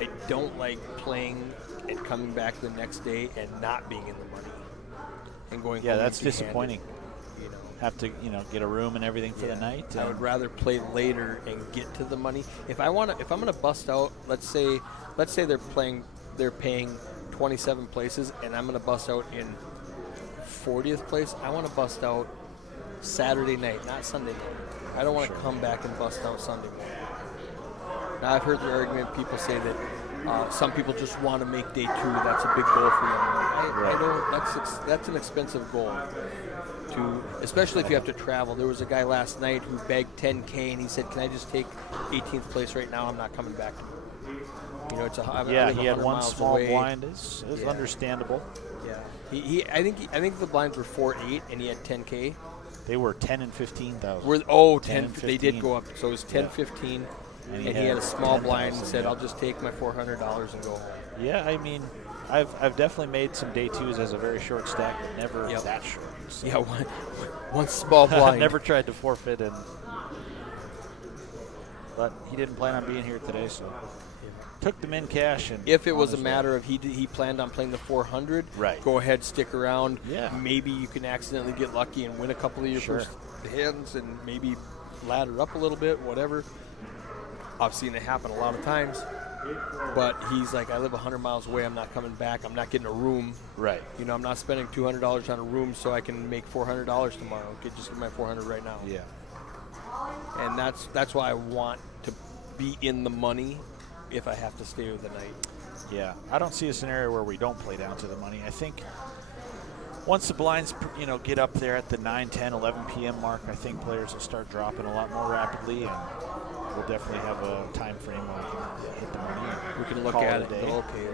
I don't like playing and coming back the next day and not being in the money and going. Yeah, home that's empty-handed, disappointing. You know. Have to, get a room and everything for the night. I would rather play later and get to the money. If I'm gonna bust out, let's say they're paying 27 places, and I'm gonna bust out in 40th place. I want to bust out Saturday night, not Sunday night. I don't want to come back and bust out Sunday morning. Now I've heard the argument. People say that some people just want to make day 2. That's a big goal for them. I don't. That's an expensive goal. Especially if you have to travel. There was a guy last night who begged 10K and he said, "Can I just take 18th place right now? I'm not coming back." You know, I live he had 100 one miles small away. blind. It's understandable. Yeah. I think the blinds were 4-8 and he had 10K. They were 10 and 15,000. 10. They did go up. So it was 10-15, and he had a small blind and said, "I'll just take my $400 and go home." Yeah, I mean, I've definitely made some day 2s as a very short stack, but never that short. So. Yeah, one small blind. Never tried to forfeit, but he didn't plan on being here today, so took them in cash. And if it was a matter of he planned on playing the 400, right? Go ahead, stick around. Yeah. Maybe you can accidentally get lucky and win a couple of your first hands, and maybe ladder up a little bit, whatever. I've seen it happen a lot of times. But he's like, I live 100 miles away. I'm not coming back. I'm not getting a room. Right. You know, I'm not spending $200 on a room so I can make $400 tomorrow. Just get my $400 right now. Yeah. And that's why I want to be in the money if I have to stay with the night. Yeah. I don't see a scenario where we don't play down to the money. I think once the blinds, get up there at the 9, 10, 11 p.m. mark, I think players will start dropping a lot more rapidly, and we'll definitely have a time frame where we can hit the money. We can look at it. Okay.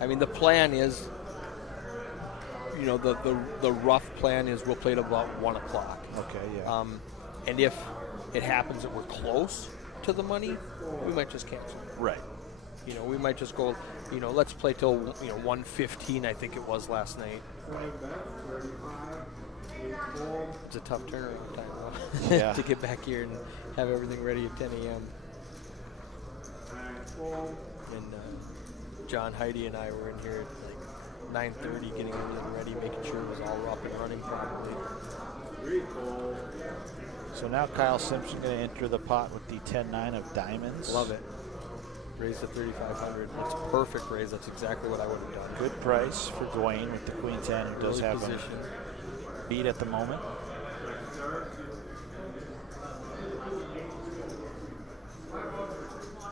I mean, the plan is, the rough plan is we'll play at about 1 o'clock. Okay, yeah. And if it happens that we're close to the money, we might just cancel. Right. We might just go, let's play till 1:15. I think it was last night. It's a tough turnaround time Yeah. to get back here and have everything ready at 10 a.m. And John, Heidi, and I were in here at like 9:30 getting everything ready, making sure it was all up and running properly. So now Kyle Simpson going to enter the pot with the 10-9 of diamonds. Love it. Raise to 3,500. It's perfect raise. That's exactly what I would have done. Good price for Dwayne with the Queen 10, who does have a beat at the moment.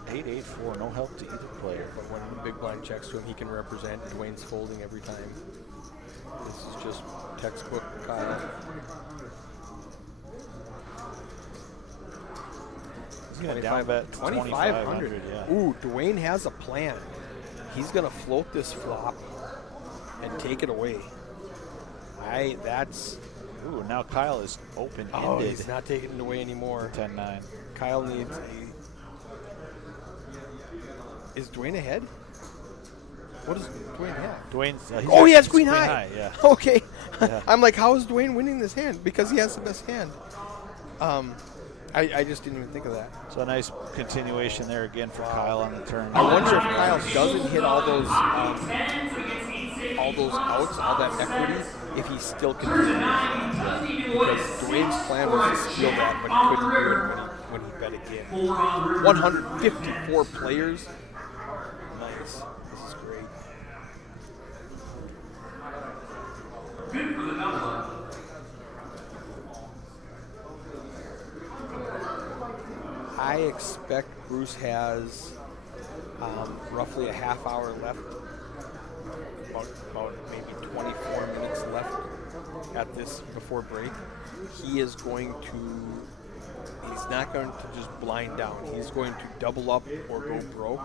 $8-8-4, no help to either player. But when big blind checks to him, he can represent. Dwayne's folding every time. This is just textbook Kyle. He's going to down bet 2,500. Yeah. Ooh, Dwayne has a plan. He's going to float this flop and take it away. That's Ooh, now Kyle is open-ended. oh, he's not taking it away anymore. 10-9. Kyle needs a. Is Dwayne ahead? What does Dwayne have? Dwayne's. Oh, he has he's queen high. Yeah. Okay. Yeah. I'm like, how is Dwayne winning this hand? Because he has the best hand. I just didn't even think of that. So a nice continuation there again for Kyle on the turn. I wonder if Kyle doesn't hit all those outs, all that equity, if he still continues. Because Dwayne's plan was to steal that, but he couldn't do it when he bet again. 154 players. Nice. This is great. Good for the double up. I expect Bruce has roughly a half hour left, about maybe 24 minutes left at this before break. He is going to, he's not going to just blind down. He's going to double up or go broke.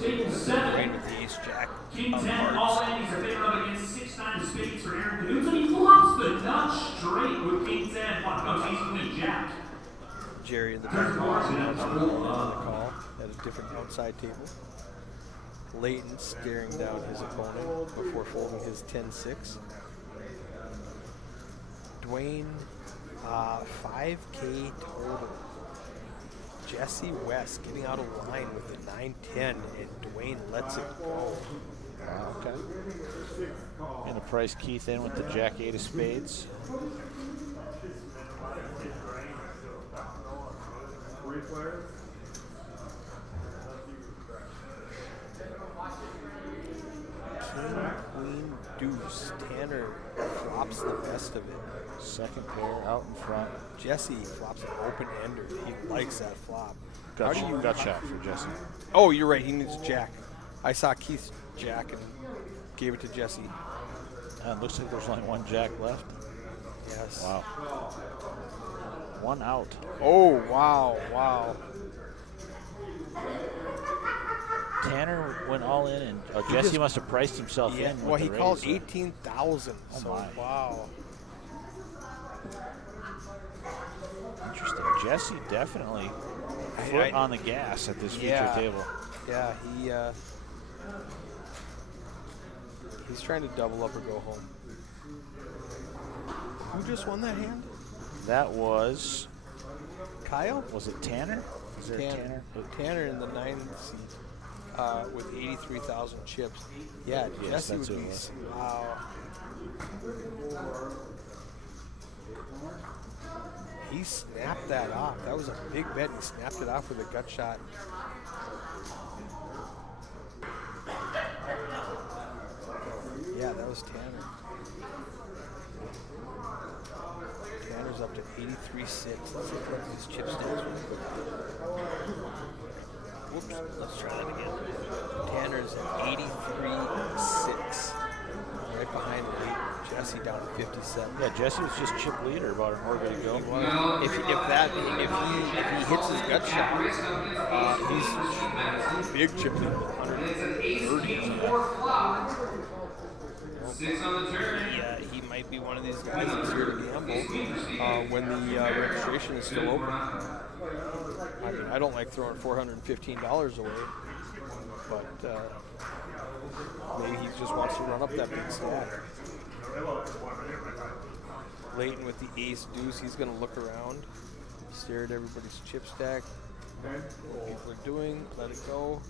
Table 7. Right with the ace jack. King of 10, hearts. all in. He's a favorite up against 6-9 spades for Aaron Knudsen. And he flops the nuts straight with King 10. What comes ace queen jack? Jerry in the back on the call at a different outside table. Leighton staring down his opponent before folding his 10-6. Dwayne, 5K total. Jesse West getting out of line with the 9-10, and Dwayne lets it go. Okay. And the price Keith in with the jack 8 of spades. King, queen, deuce. Tanner flops the best of it. Second pair out in front. Jesse flops an open ender. He likes that flop. Gut shot for Jesse. Oh, you're right. He needs jack. I saw Keith's jack and gave it to Jesse. And it looks like there's only one jack left. Yes. Wow. One out. Oh, wow, wow. Tanner went all in, and Jesse must have priced himself Yeah. in. With Well, the he raise. called 18,000. Oh, So, my. wow. Interesting. Jesse definitely foot on the gas at this feature table. Yeah, he's trying to double up or go home. Who just won that hand? That was Kyle? it Tanner? Is there Tanner. Tanner in the 9 seat with 83,000 chips. Yeah, Yes, Jesse that's would who be. it was. Wow. He snapped that off. That was a big bet. He snapped it off with a gut shot. Yeah, that was Tanner. Tanner's up to 83.6. Let's look at these chip stats real quick. Whoops, let's try that again. Tanner's at 83.6. Right behind Jesse down to 57. Yeah, Jesse was just chip leader about an hour ago. If he hits his gut shot, he's big chip leader, 130. 6 on the turn. Yeah, he might be one of these guys that's here to gamble when the registration is still open. I mean, I don't like throwing $415 away, but maybe he just wants to run up that big stack. Leighton with the ace deuce, he's going to look around, stare at everybody's chip stack. What people are doing, let it go.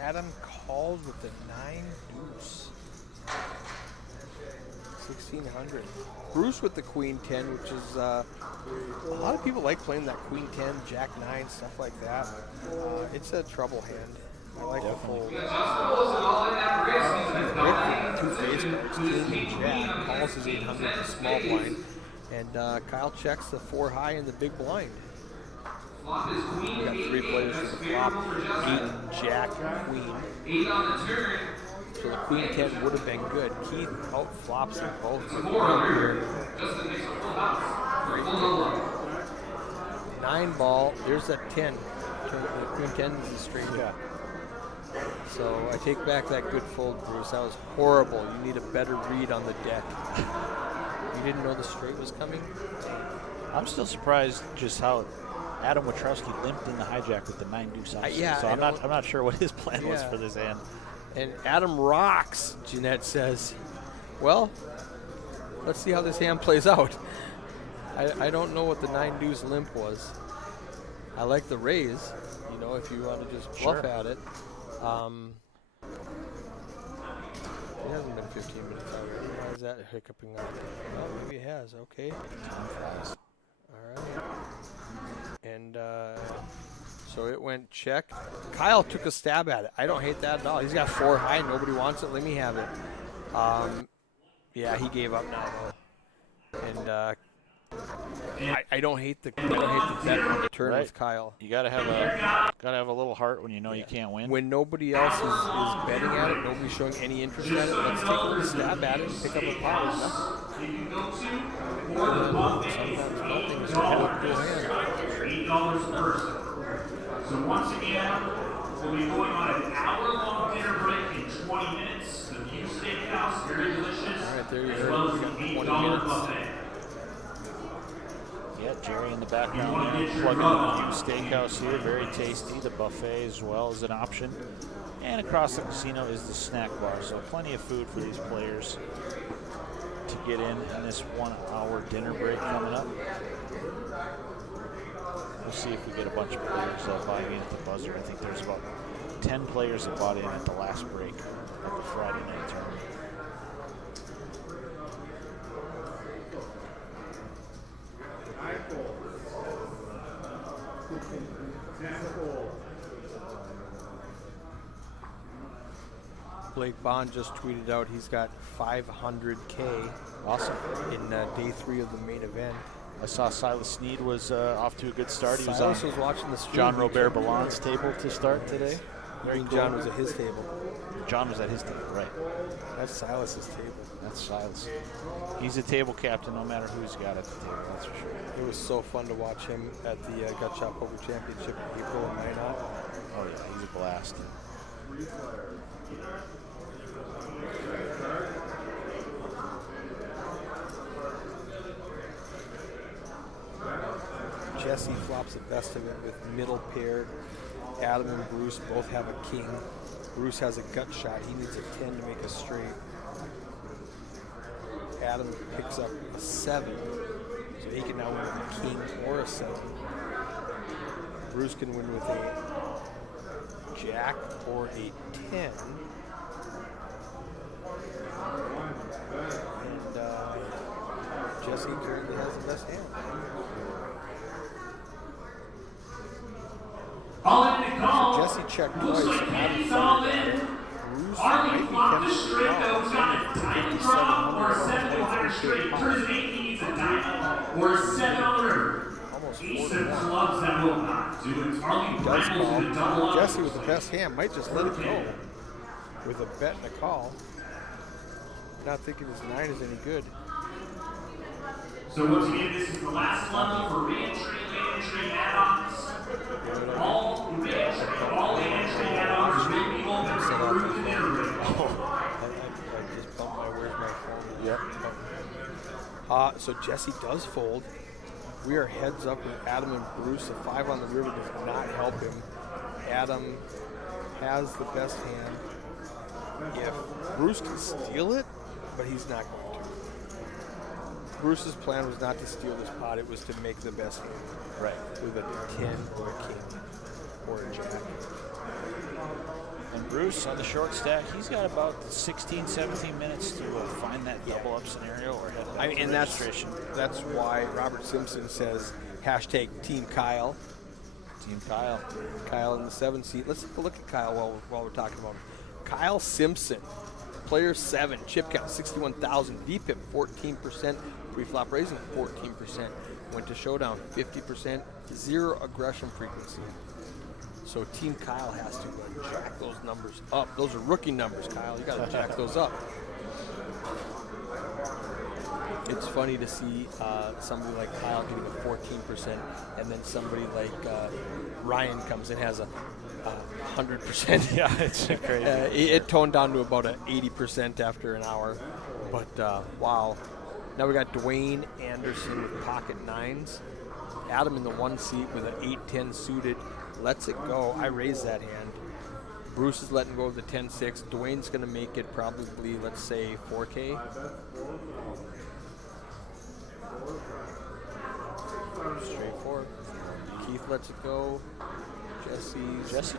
Adam calls with the 9 deuce. 1,600. Bruce with the queen 10, which is a lot of people like playing that queen 10, jack 9, stuff like that. It's a trouble hand. I like the fold. Two face cards, king and jack. Calls his 800 the small blind, and Kyle checks the 4 high in the big blind. We got 3 players for the flop, 8, jack, queen. 8 on the turn. So the queen 10 would have been good. Keith out flops them both. 4 on river. Justin makes a full house. Full double. 9 ball, there's that 10. The queen 10 is a straight. Yeah. So I take back that good fold, Bruce. That was horrible. You need a better read on the deck. You didn't know the straight was coming? I'm still surprised just how Adam Wachowski limped in the hijack with the 9-deuce offsuit. Yeah, so I I'm don't- not sure what his plan was Yeah. for this hand. And Adam rocks, Jeanette says. Well, let's see how this hand plays out. I don't know what the 9-deuce limp was. I like the raise, you know, if you want to just bluff Sure. at it. It hasn't been 15 minutes already. Why is that hiccuping up? Well, maybe it has. Okay. Time flies. All right. And so it went check. Kyle took a stab at it. I don't hate that at all. He's got 4 high. Nobody wants it. Let me have it. Yeah, he gave up now though. And I don't hate the bet on the turn Right. with Kyle. You gotta have a little heart when you know you can't win. When nobody else is betting at it, nobody's showing any interest in it. Let's take a little stab at it and pick up a pot. You can go to or the buffet. Sometimes nothing is a $8 cool hand. $8 per person. So once again, we'll be going on an hour-long dinner break in 20 minutes. The View Steakhouse, very delicious, All right, there you as go. well as We the got 20 $8 minutes. buffet. Yeah, Jerry in the background You wanna there, get your plugging rub the on. View Steakhouse here. Very tasty. The buffet as well is an option. And across the casino is the snack bar. So plenty of food for these players to get in this 1 hour dinner break coming up. We'll see if we get a bunch of players buying in at the buzzer. I think there's about 10 players that bought in at the last break of the Friday night tournament. Blake Bond just tweeted out he's got 500K Awesome. in day 3 of the main event. I saw Silas Sneed was off to a good start. He was Silas on was watching the stream. John Robert Ballon's table to start today. Very John was at his table. John was at his table, right. That's Silas's table. That's Silas. He's a table captain no matter who he's got at the table, that's for sure. It was so fun to watch him at the Gut Shop Poker Championship in April in Minot. Oh yeah, he's a blast. Jesse flops the best of it with middle pair. Adam and Bruce both have a king. Bruce has a gut shot. He needs a 10 to make a straight. Adam picks up a 7, so he can now win with a king or a 7. Bruce can win with a jack or a 10. And Jesse currently has the best hand. All in the call. Jesse checked Looks twice. like Adam Andy's all folded. in. Bruce Arlie might be flopped the tempted to straight call. though. It's not a diamond drop or a 7 to 100 straight. Turns an 8, he needs a diamond or a 7 on the river. Almost Ace 4 of to 1. clubs that will not do it. Arlie Does wrangles call. the double up. Jesse with the best hand might just let it go with a bet and a call. Not thinking his 9 is any good. So once again, this is the last level for re-entry, late-entry add-ons. All late-entry add-ons will be open through the dinner break. I just bumped my where's my phone. Yep. So Jesse does fold. We are heads up with Adam and Bruce. A 5 on the river does not help him. Adam has the best hand. If Bruce can steal it, but he's not going to. Bruce's plan was not to steal this pot, it was to make the best hand. Right. With a 10 or a king or a jack. And Bruce on the short stack, he's got about 16, 17 minutes to find that double up scenario or head back to And registration. that's why Robert Simpson says hashtag Team Kyle. Team Kyle. Kyle in the 7 seat. Let's take a look at Kyle while we're talking about him. Kyle Simpson, player 7, chip count 61,000, VPIP 14%, pre-flop raising 14%, went to showdown 50%, 0 aggression frequency. So Team Kyle has to jack those numbers up. Those are rookie numbers, Kyle. You got to jack those up. It's funny to see somebody like Kyle getting a 14%, and then somebody like Ryan comes in has a 100%. Yeah, it's crazy. It toned down to about 80% after an hour. But wow. Now we got Dwayne Anderson with pocket nines. Adam in the 1 seat with an 8-10 suited. Lets it go. I raise that hand. Bruce is letting go of the 10-6. Dwayne's going to make it probably, let's say, 4K. Straightforward. Keith lets it go. Jesse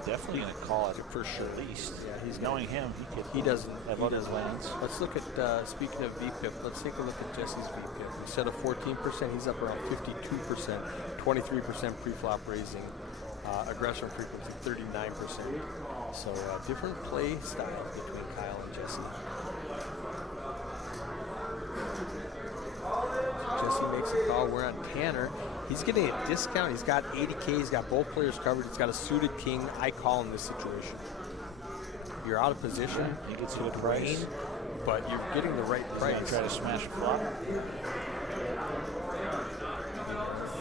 definitely going to call it for sure. At least, Yeah, he's knowing him, he doesn't have other plans. Let's look at, speaking of VPIP, let's take a look at Jesse's VPIP. Instead of 14%, he's up around 52%, 23% pre-flop raising, aggression frequency 39%. So different play style between Kyle and Jesse. Jesse makes a call. We're on Tanner. He's getting a discount. He's got 80K. He's got both players covered. He's got a suited king. I call in this situation. You're out of position. You get to the Dwayne, price, but you're getting the right price. try to smash a flop.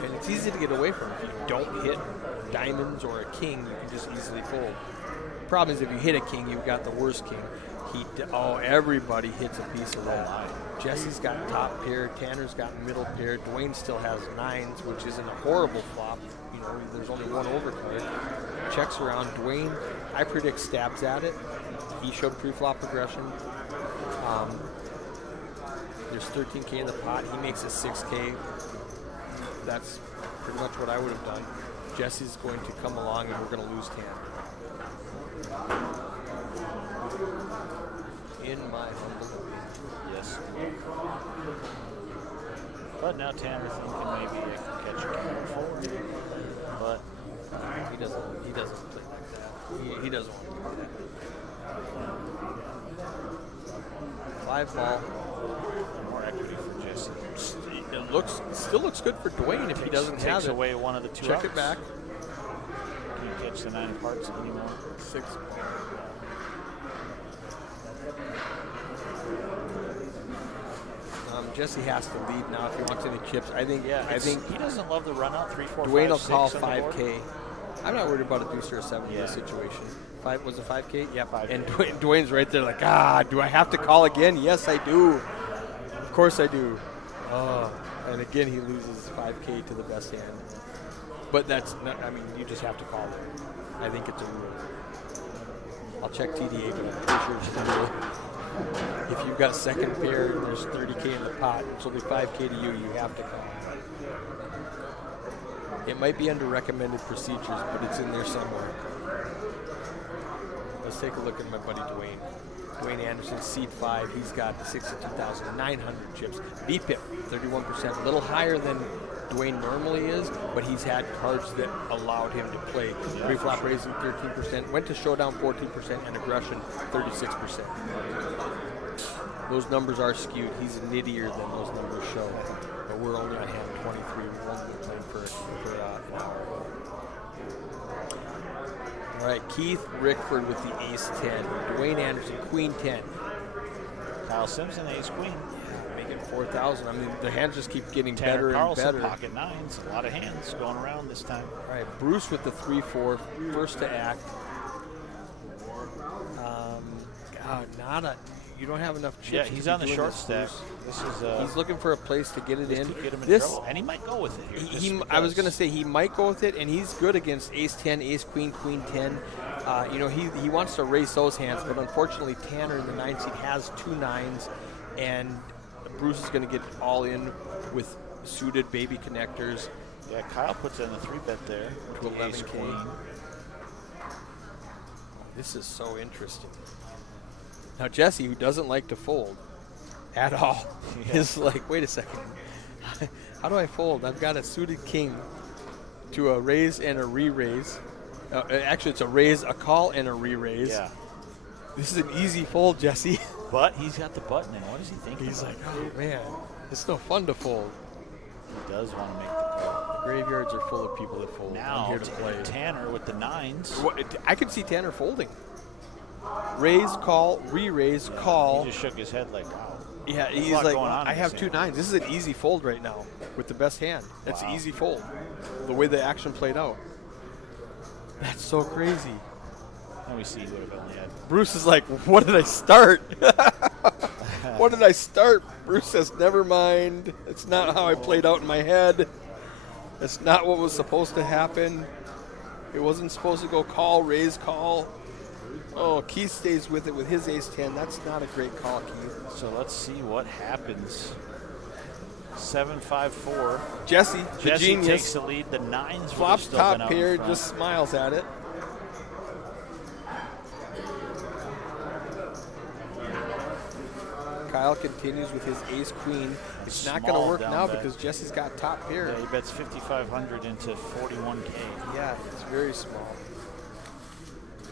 And it's easy to get away from. If you don't hit diamonds or a king, you can just easily fold. Problem is, if you hit a king, you've got the worst king. Everybody hits a piece of that. Jesse's got top pair, Tanner's got middle pair, Dwayne still has nines, which isn't a horrible flop. You know, there's only one overcard. Checks around. Dwayne, I predict stabs at it. He showed pre-flop progression. There's 13K in the pot. He makes it 6K. That's pretty much what I would have done. Jesse's going to come along, and we're going to lose 10. In my humble opinion. Yes. But now Tanner thinking maybe I can catch a camera forward. But He doesn't play like that. He doesn't want to do that. 5 ball. more equity for Jesse. It still looks good for Dwayne if he doesn't have Takes it. away one of the two Check outs. it back. Can't catch the 9 of hearts anymore. 6. Jesse has to lead now if he wants any chips. I think He doesn't love the run out 3, 4, Dwayne 5, will 6 call on the board. 5K. I'm not worried about a deuce or a 7 in Yeah. this situation. Was it 5K? Yeah, 5K. And Dwayne's right there like, do I have to call again? Yes, I do. Of course I do. And again, he loses 5K to the best hand. But that's not, you just have to call it. I think it's a rule. I'll check TDA, but I'm pretty sure it's a rule. If you've got second pair and there's 30K in the pot, it's only 5K to you, you have to call. It might be under recommended procedures, but it's in there somewhere. Let's take a look at my buddy Dwayne. Dwayne Anderson, seed 5. He's got 62,900 chips. VPIP, 31%, a little higher than Dwayne normally is, but he's had cards that allowed him to play. Pre-flop raising 13%, went to showdown 14%, and aggression 36%. Those numbers are skewed. He's nittier than those numbers show. But we're only on hand 23. We won't be playing for an hour. All right, Keith Rickford with the ace 10. Dwayne Anderson, queen 10. Kyle Simpson, ace queen. Making 4,000. The hands just keep getting Tanner better and Carlson, better. pocket 9s. A lot of hands going around this time. All right, Bruce with the 3-4, first to act. You don't have enough chips. Yeah, to he's be on the doing short this, stack. Bruce. This is He's looking for a place to get it in. to get him in This, trouble, and he might go with it here. I was going to say he might go with it, and he's good against ace 10, ace queen, queen 10. He wants to race those hands, but unfortunately Tanner in the 9 seed has 2 9s, and Bruce is going to get all in with suited baby connectors. Yeah, Kyle puts in the 3-bet there To the ace 11K. queen. This is so interesting. Now Jesse, who doesn't like to fold at all, is like, wait a second. How do I fold? I've got a suited king to a raise and a re-raise. Actually, it's a raise, a call, and a re-raise. Yeah, This is an easy fold, Jesse. but he's got the button in. What is he thinking? He's about? like, oh man, it's no fun to fold. He does want to make the call. Graveyards are full of people that fold. I'm Now here to play. Tanner with the 9s. I could see Tanner folding. Raise, call, re-raise, call. He just shook his head like, wow. Yeah, There's a he's lot like, going on I in have this 2 hand. 9s. This is an easy fold right now with the best hand. That's an Wow. easy fold. The way the action played out. That's so crazy. we see he would have only had. Bruce is like, what did I start? What did I start? Bruce says, never mind. It's not how I played out in my head. It's not what was supposed to happen. It wasn't supposed to go call, raise, call. Oh, Keith stays with it with his ace-10. That's not a great call, Keith. So let's see what happens. 7-5-4. Jesse, the Jesse genius, takes the lead. The nines would have flops still been top out in pair, front. just smiles at it. Kyle continues with his ace-queen. It's not going to Small work down now bet. because Jesse's got top pair. Yeah, he bets 5,500 into 41K. Yeah, it's very small.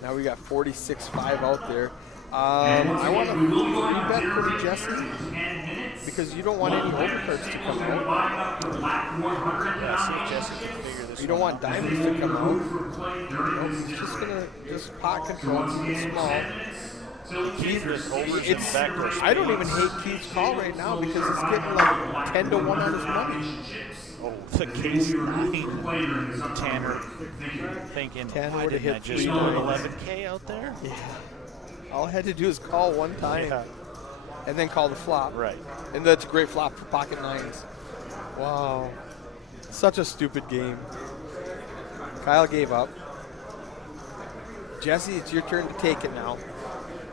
Now we got 46.5 out there. I want to bet for Jesse because you don't want any overcards to come out. Yeah, see if Jesse can figure this You don't one want out. diamonds to come out. Nope, he's just gonna just pot control small. Keith, There's overs and it's, backdoor I don't even hate Keith's call right now because it's getting like 10 to 1 on his money. Oh, the case 9. Tanner thinking, Tanner why would've didn't I hit just 3 put nines. 11K out there? Yeah. All I had to do is call one time and then call the flop. Right. And that's a great flop for pocket nines. Wow. Such a stupid game. Kyle gave up. Jesse, it's your turn to take it now.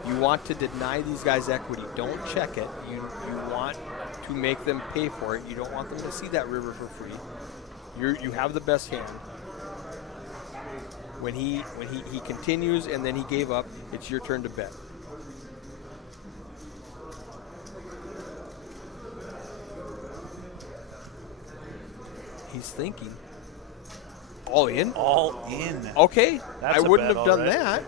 You want to deny these guys equity. Don't check it. You want to make them pay for it. You don't want them to see that river for free. You have the best hand. When he continues and then he gave up, it's your turn to bet. He's thinking. All in? All in. Okay, That's I a wouldn't bet, have done all right. that.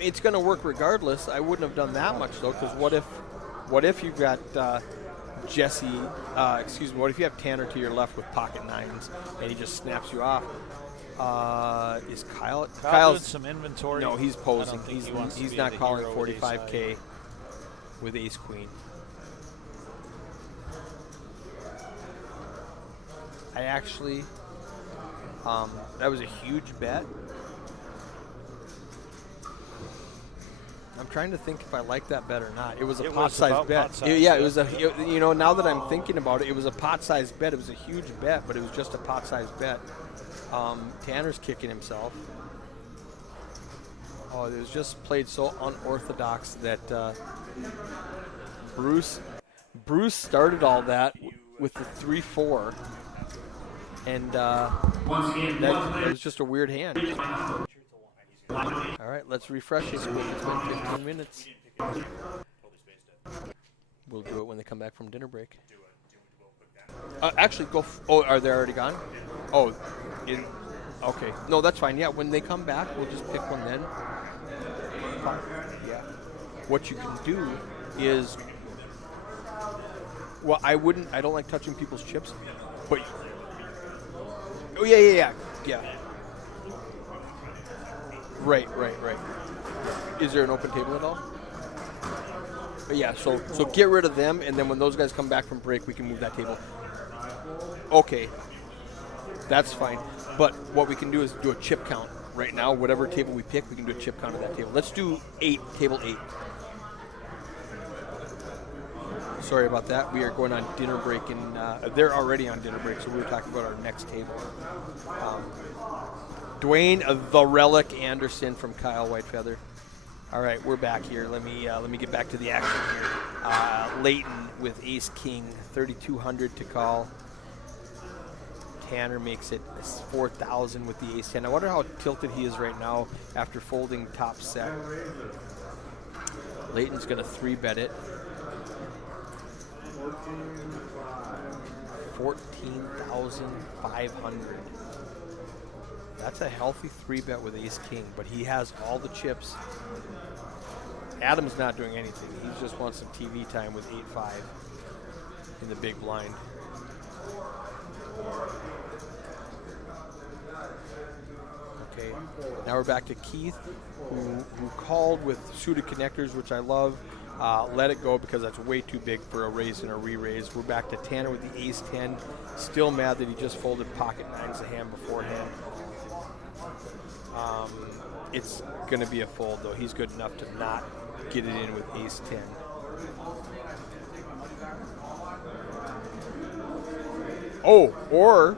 It's going to work regardless. I wouldn't have done that much though, because what if you've got Jesse? What if you have Tanner to your left with pocket nines and he just snaps you off? Is Kyle? Kyle doing some inventory. No, he's I posing. don't think he wants to He's be not the calling hero with ace 45K high. with ace queen. I actually, that was a huge bet. I'm trying to think if I like that bet or not. It was a It was pot-sized about bet. pot-sized, Yeah, it yeah. was a. Now that I'm thinking about it, it was a pot-sized bet. It was a huge bet, but it was just a pot-sized bet. Tanner's kicking himself. Oh, it was just played so unorthodox that Bruce started all that with the 3-4, and that was just a weird hand. All right, let's refresh it. It's been 15 minutes. We'll do it when they come back from dinner break. Actually, go. Are they already gone? Oh, okay. No, that's fine. Yeah, when they come back, we'll just pick one then. Fine. Yeah. What you can do is, well, I don't like touching people's chips, but. Oh yeah. Right. Is there an open table at all? But yeah, so get rid of them, and then when those guys come back from break, we can move that table. Okay, that's fine. But what we can do is do a chip count right now. Whatever table we pick, we can do a chip count of that table. Let's do table 8. Sorry about that. We are going on dinner break, and they're already on dinner break, so we're talking about our next table. Dwayne the Relic Anderson from Kyle Whitefeather. All right, we're back here. Let me get back to the action here. Leighton with Ace King, 3,200 to call. Tanner makes it 4,000 with the Ace 10. I wonder how tilted he is right now after folding top set. Leighton's going to 3-bet it. 14,500. That's a healthy 3-bet with Ace King, but he has all the chips. Adam's not doing anything. He just wants some TV time with 8-5 in the big blind. Okay, now we're back to Keith, who called with suited connectors, which I love. Let it go because that's way too big for a raise and a re-raise. We're back to Tanner with the Ace 10. Still mad that he just folded pocket nines a hand beforehand. it's going to be a fold, though. He's good enough to not get it in with ace 10. Oh, or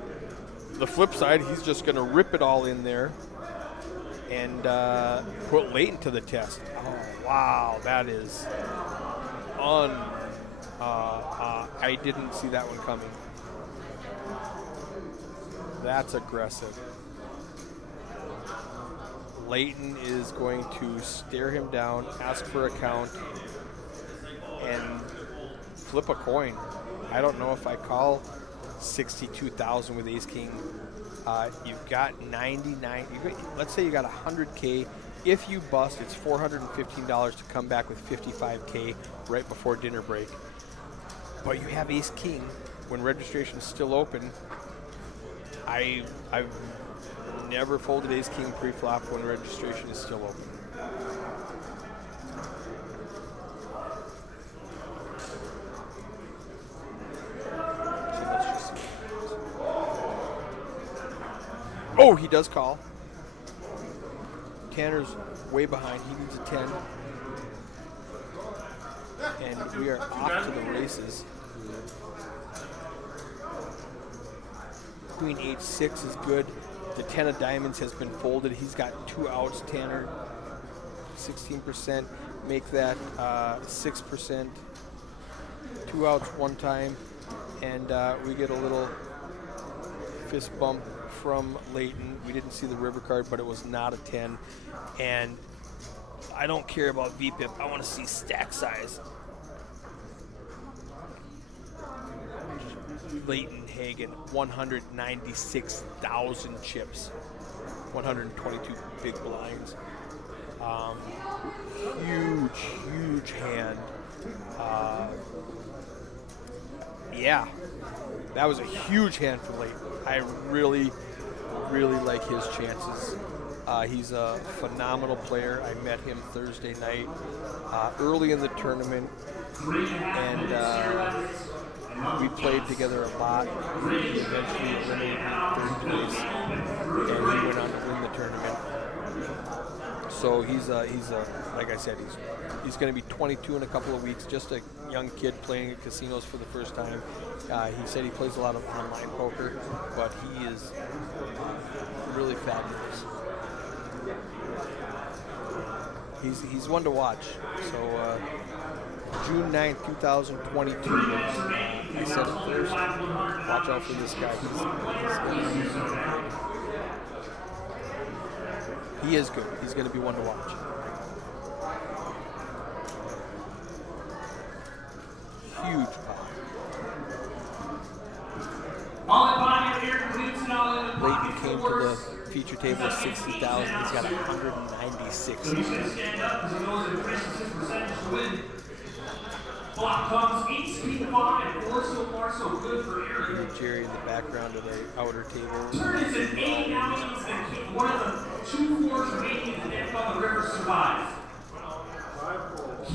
the flip side, he's just going to rip it all in there and put Leighton to the test. Oh, wow, that is I didn't see that one coming. That's aggressive. Leighton is going to stare him down, ask for a count, and flip a coin. I don't know if I call 62,000 with ace king. You've got 99. Let's say you got 100K. If you bust, it's $415 to come back with 55K right before dinner break. But you have ace king when registration is still open. I've never folded ace king pre-flop when registration is still open. So let's just see. Oh, he does call. Tanner's way behind. He needs a 10. And we are off to the races. Queen h6 is good. The 10 of diamonds has been folded. He's got 2 outs, Tanner. 16%. Make that 6%. 2 outs one time. And we get a little fist bump from Leighton. We didn't see the river card, but it was not a 10. And I don't care about VPIP. I want to see stack size. Leighton Hagen, 196,000 chips, 122 big blinds. Huge hand. Yeah, that was a huge hand for Leighton. I really like his chances. He's a phenomenal player. I met him Thursday night, early in the tournament, and we played together a lot. He eventually eliminated me in third place, and he went on to win the tournament. So he's like I said, he's going to be 22 in a couple of weeks. Just a young kid playing at casinos for the first time. He said he plays a lot of online poker, but he is really fabulous. He's one to watch. So June 9th, 2022. I said it first. Watch out for this guy. He is good. He's going to be one to watch. Huge pop. Leighton came to the feature table with 60,000. He's got 196. Block comes 8 speed 5 and 4 so far, so good for Aaron. And Jerry in the background of the outer table. Turn is an 8 now means that one of the 2 4s remaining in the deck on the river survives.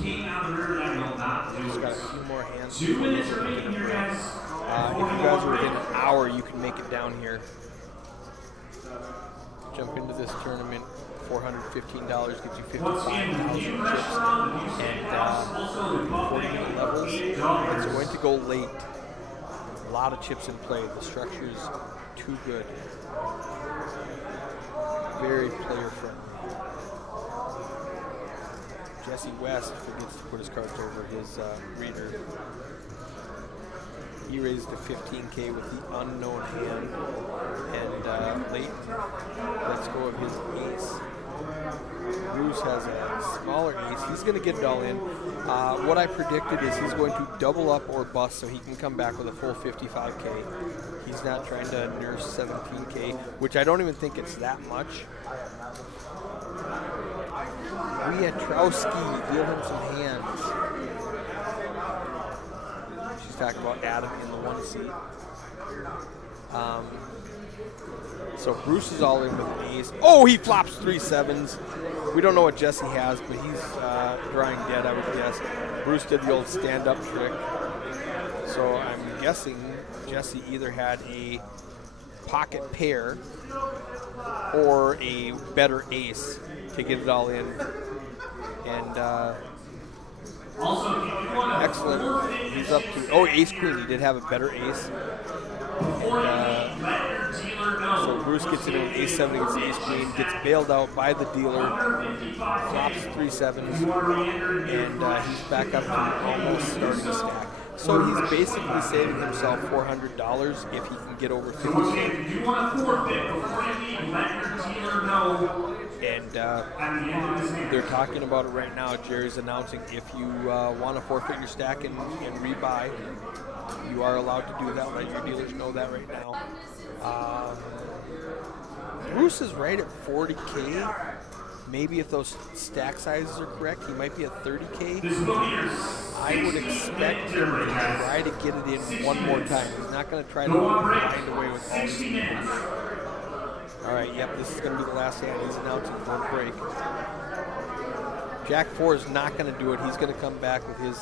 King out of the river, that will not do He's it. got a few more hands. 2 minutes remaining here, guys. If you guys are within an hour, you can make it down here. Jump into this tournament. $415 gets you 55,000 chips and 40-minute levels. It's going to go late. A lot of chips in play. The structure's too good. Very player friendly. Jesse West forgets to put his cards over his reader. He raised to 15K with the unknown hand, and Leighton lets go of his ace. Bruce has a smaller ace. He's going to get it all in. What I predicted is he's going to double up or bust so he can come back with a full 55K. He's not trying to nurse 17K, which I don't even think it's that much. Wiatrowski, deal him some hands. She's talking about Adam in the 1 seat. So Bruce is all in with an ace. Oh, he flops 3 sevens. We don't know what Jesse has, but he's drawing dead, I would guess. Bruce did the old stand-up trick. So I'm guessing Jesse either had a pocket pair or a better ace to get it all in. And Also, if you want to excellent. He's up to ace queen. He did have a better ace. before And, you leave, let your dealer know. so Bruce gets into an ace 7 against ace queen, gets bailed out by the dealer, flops 3 sevens, and he's back up to almost starting a stack. So he's basically saving himself $400 if he can get over 50. If you want to forfeit before you leave, let your dealer know. And At the end of this game. they're talking about it right now. Jerry's announcing if you want to forfeit your stack and rebuy, you are allowed to do that. Let your dealers know that right now. Bruce is right at 40K. Maybe if those stack sizes are correct, he might be at 30K. This will be your I would expect him to try to get it in one more time. He's not going to try to Go on break. find a way with all 60 these. minutes. All right, yep, this is going to be the last hand. He's announcing one break. Jack 4 is not going to do it. He's going to come back with his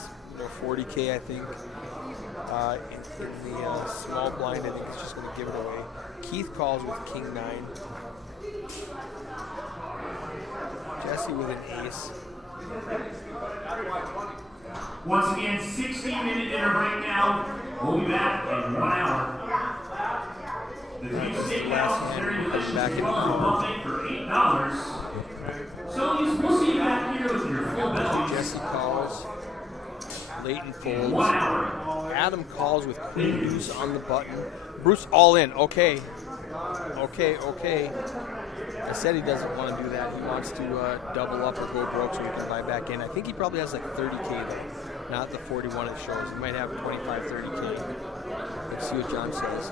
40K, I think. In the small blind, I think he's just going to give it away. Keith calls with King 9. Jesse with an ace. Once again, 60-minute dinner break now. We'll be back in 1 hour. The beef steakhouse is very delicious as well as a buffet for $8. So we'll see you back here with your full belly. Jesse calls. Leighton 1 folds. hour. Adam calls with Queen Deuce on the button. Bruce all in. Okay. Okay. I said he doesn't want to do that. He wants to double up or go broke so he can buy back in. I think he probably has like 30K though, not the 41 it shows. He might have 25, 30K. Let's see what John says.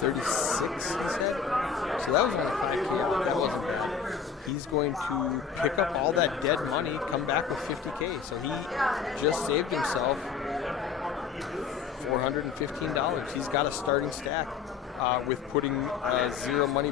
$36, he said. So that was only 5K. That wasn't bad. He's going to pick up all that dead money, come back with 50K. So he just saved himself $415. He's got a starting stack with putting zero money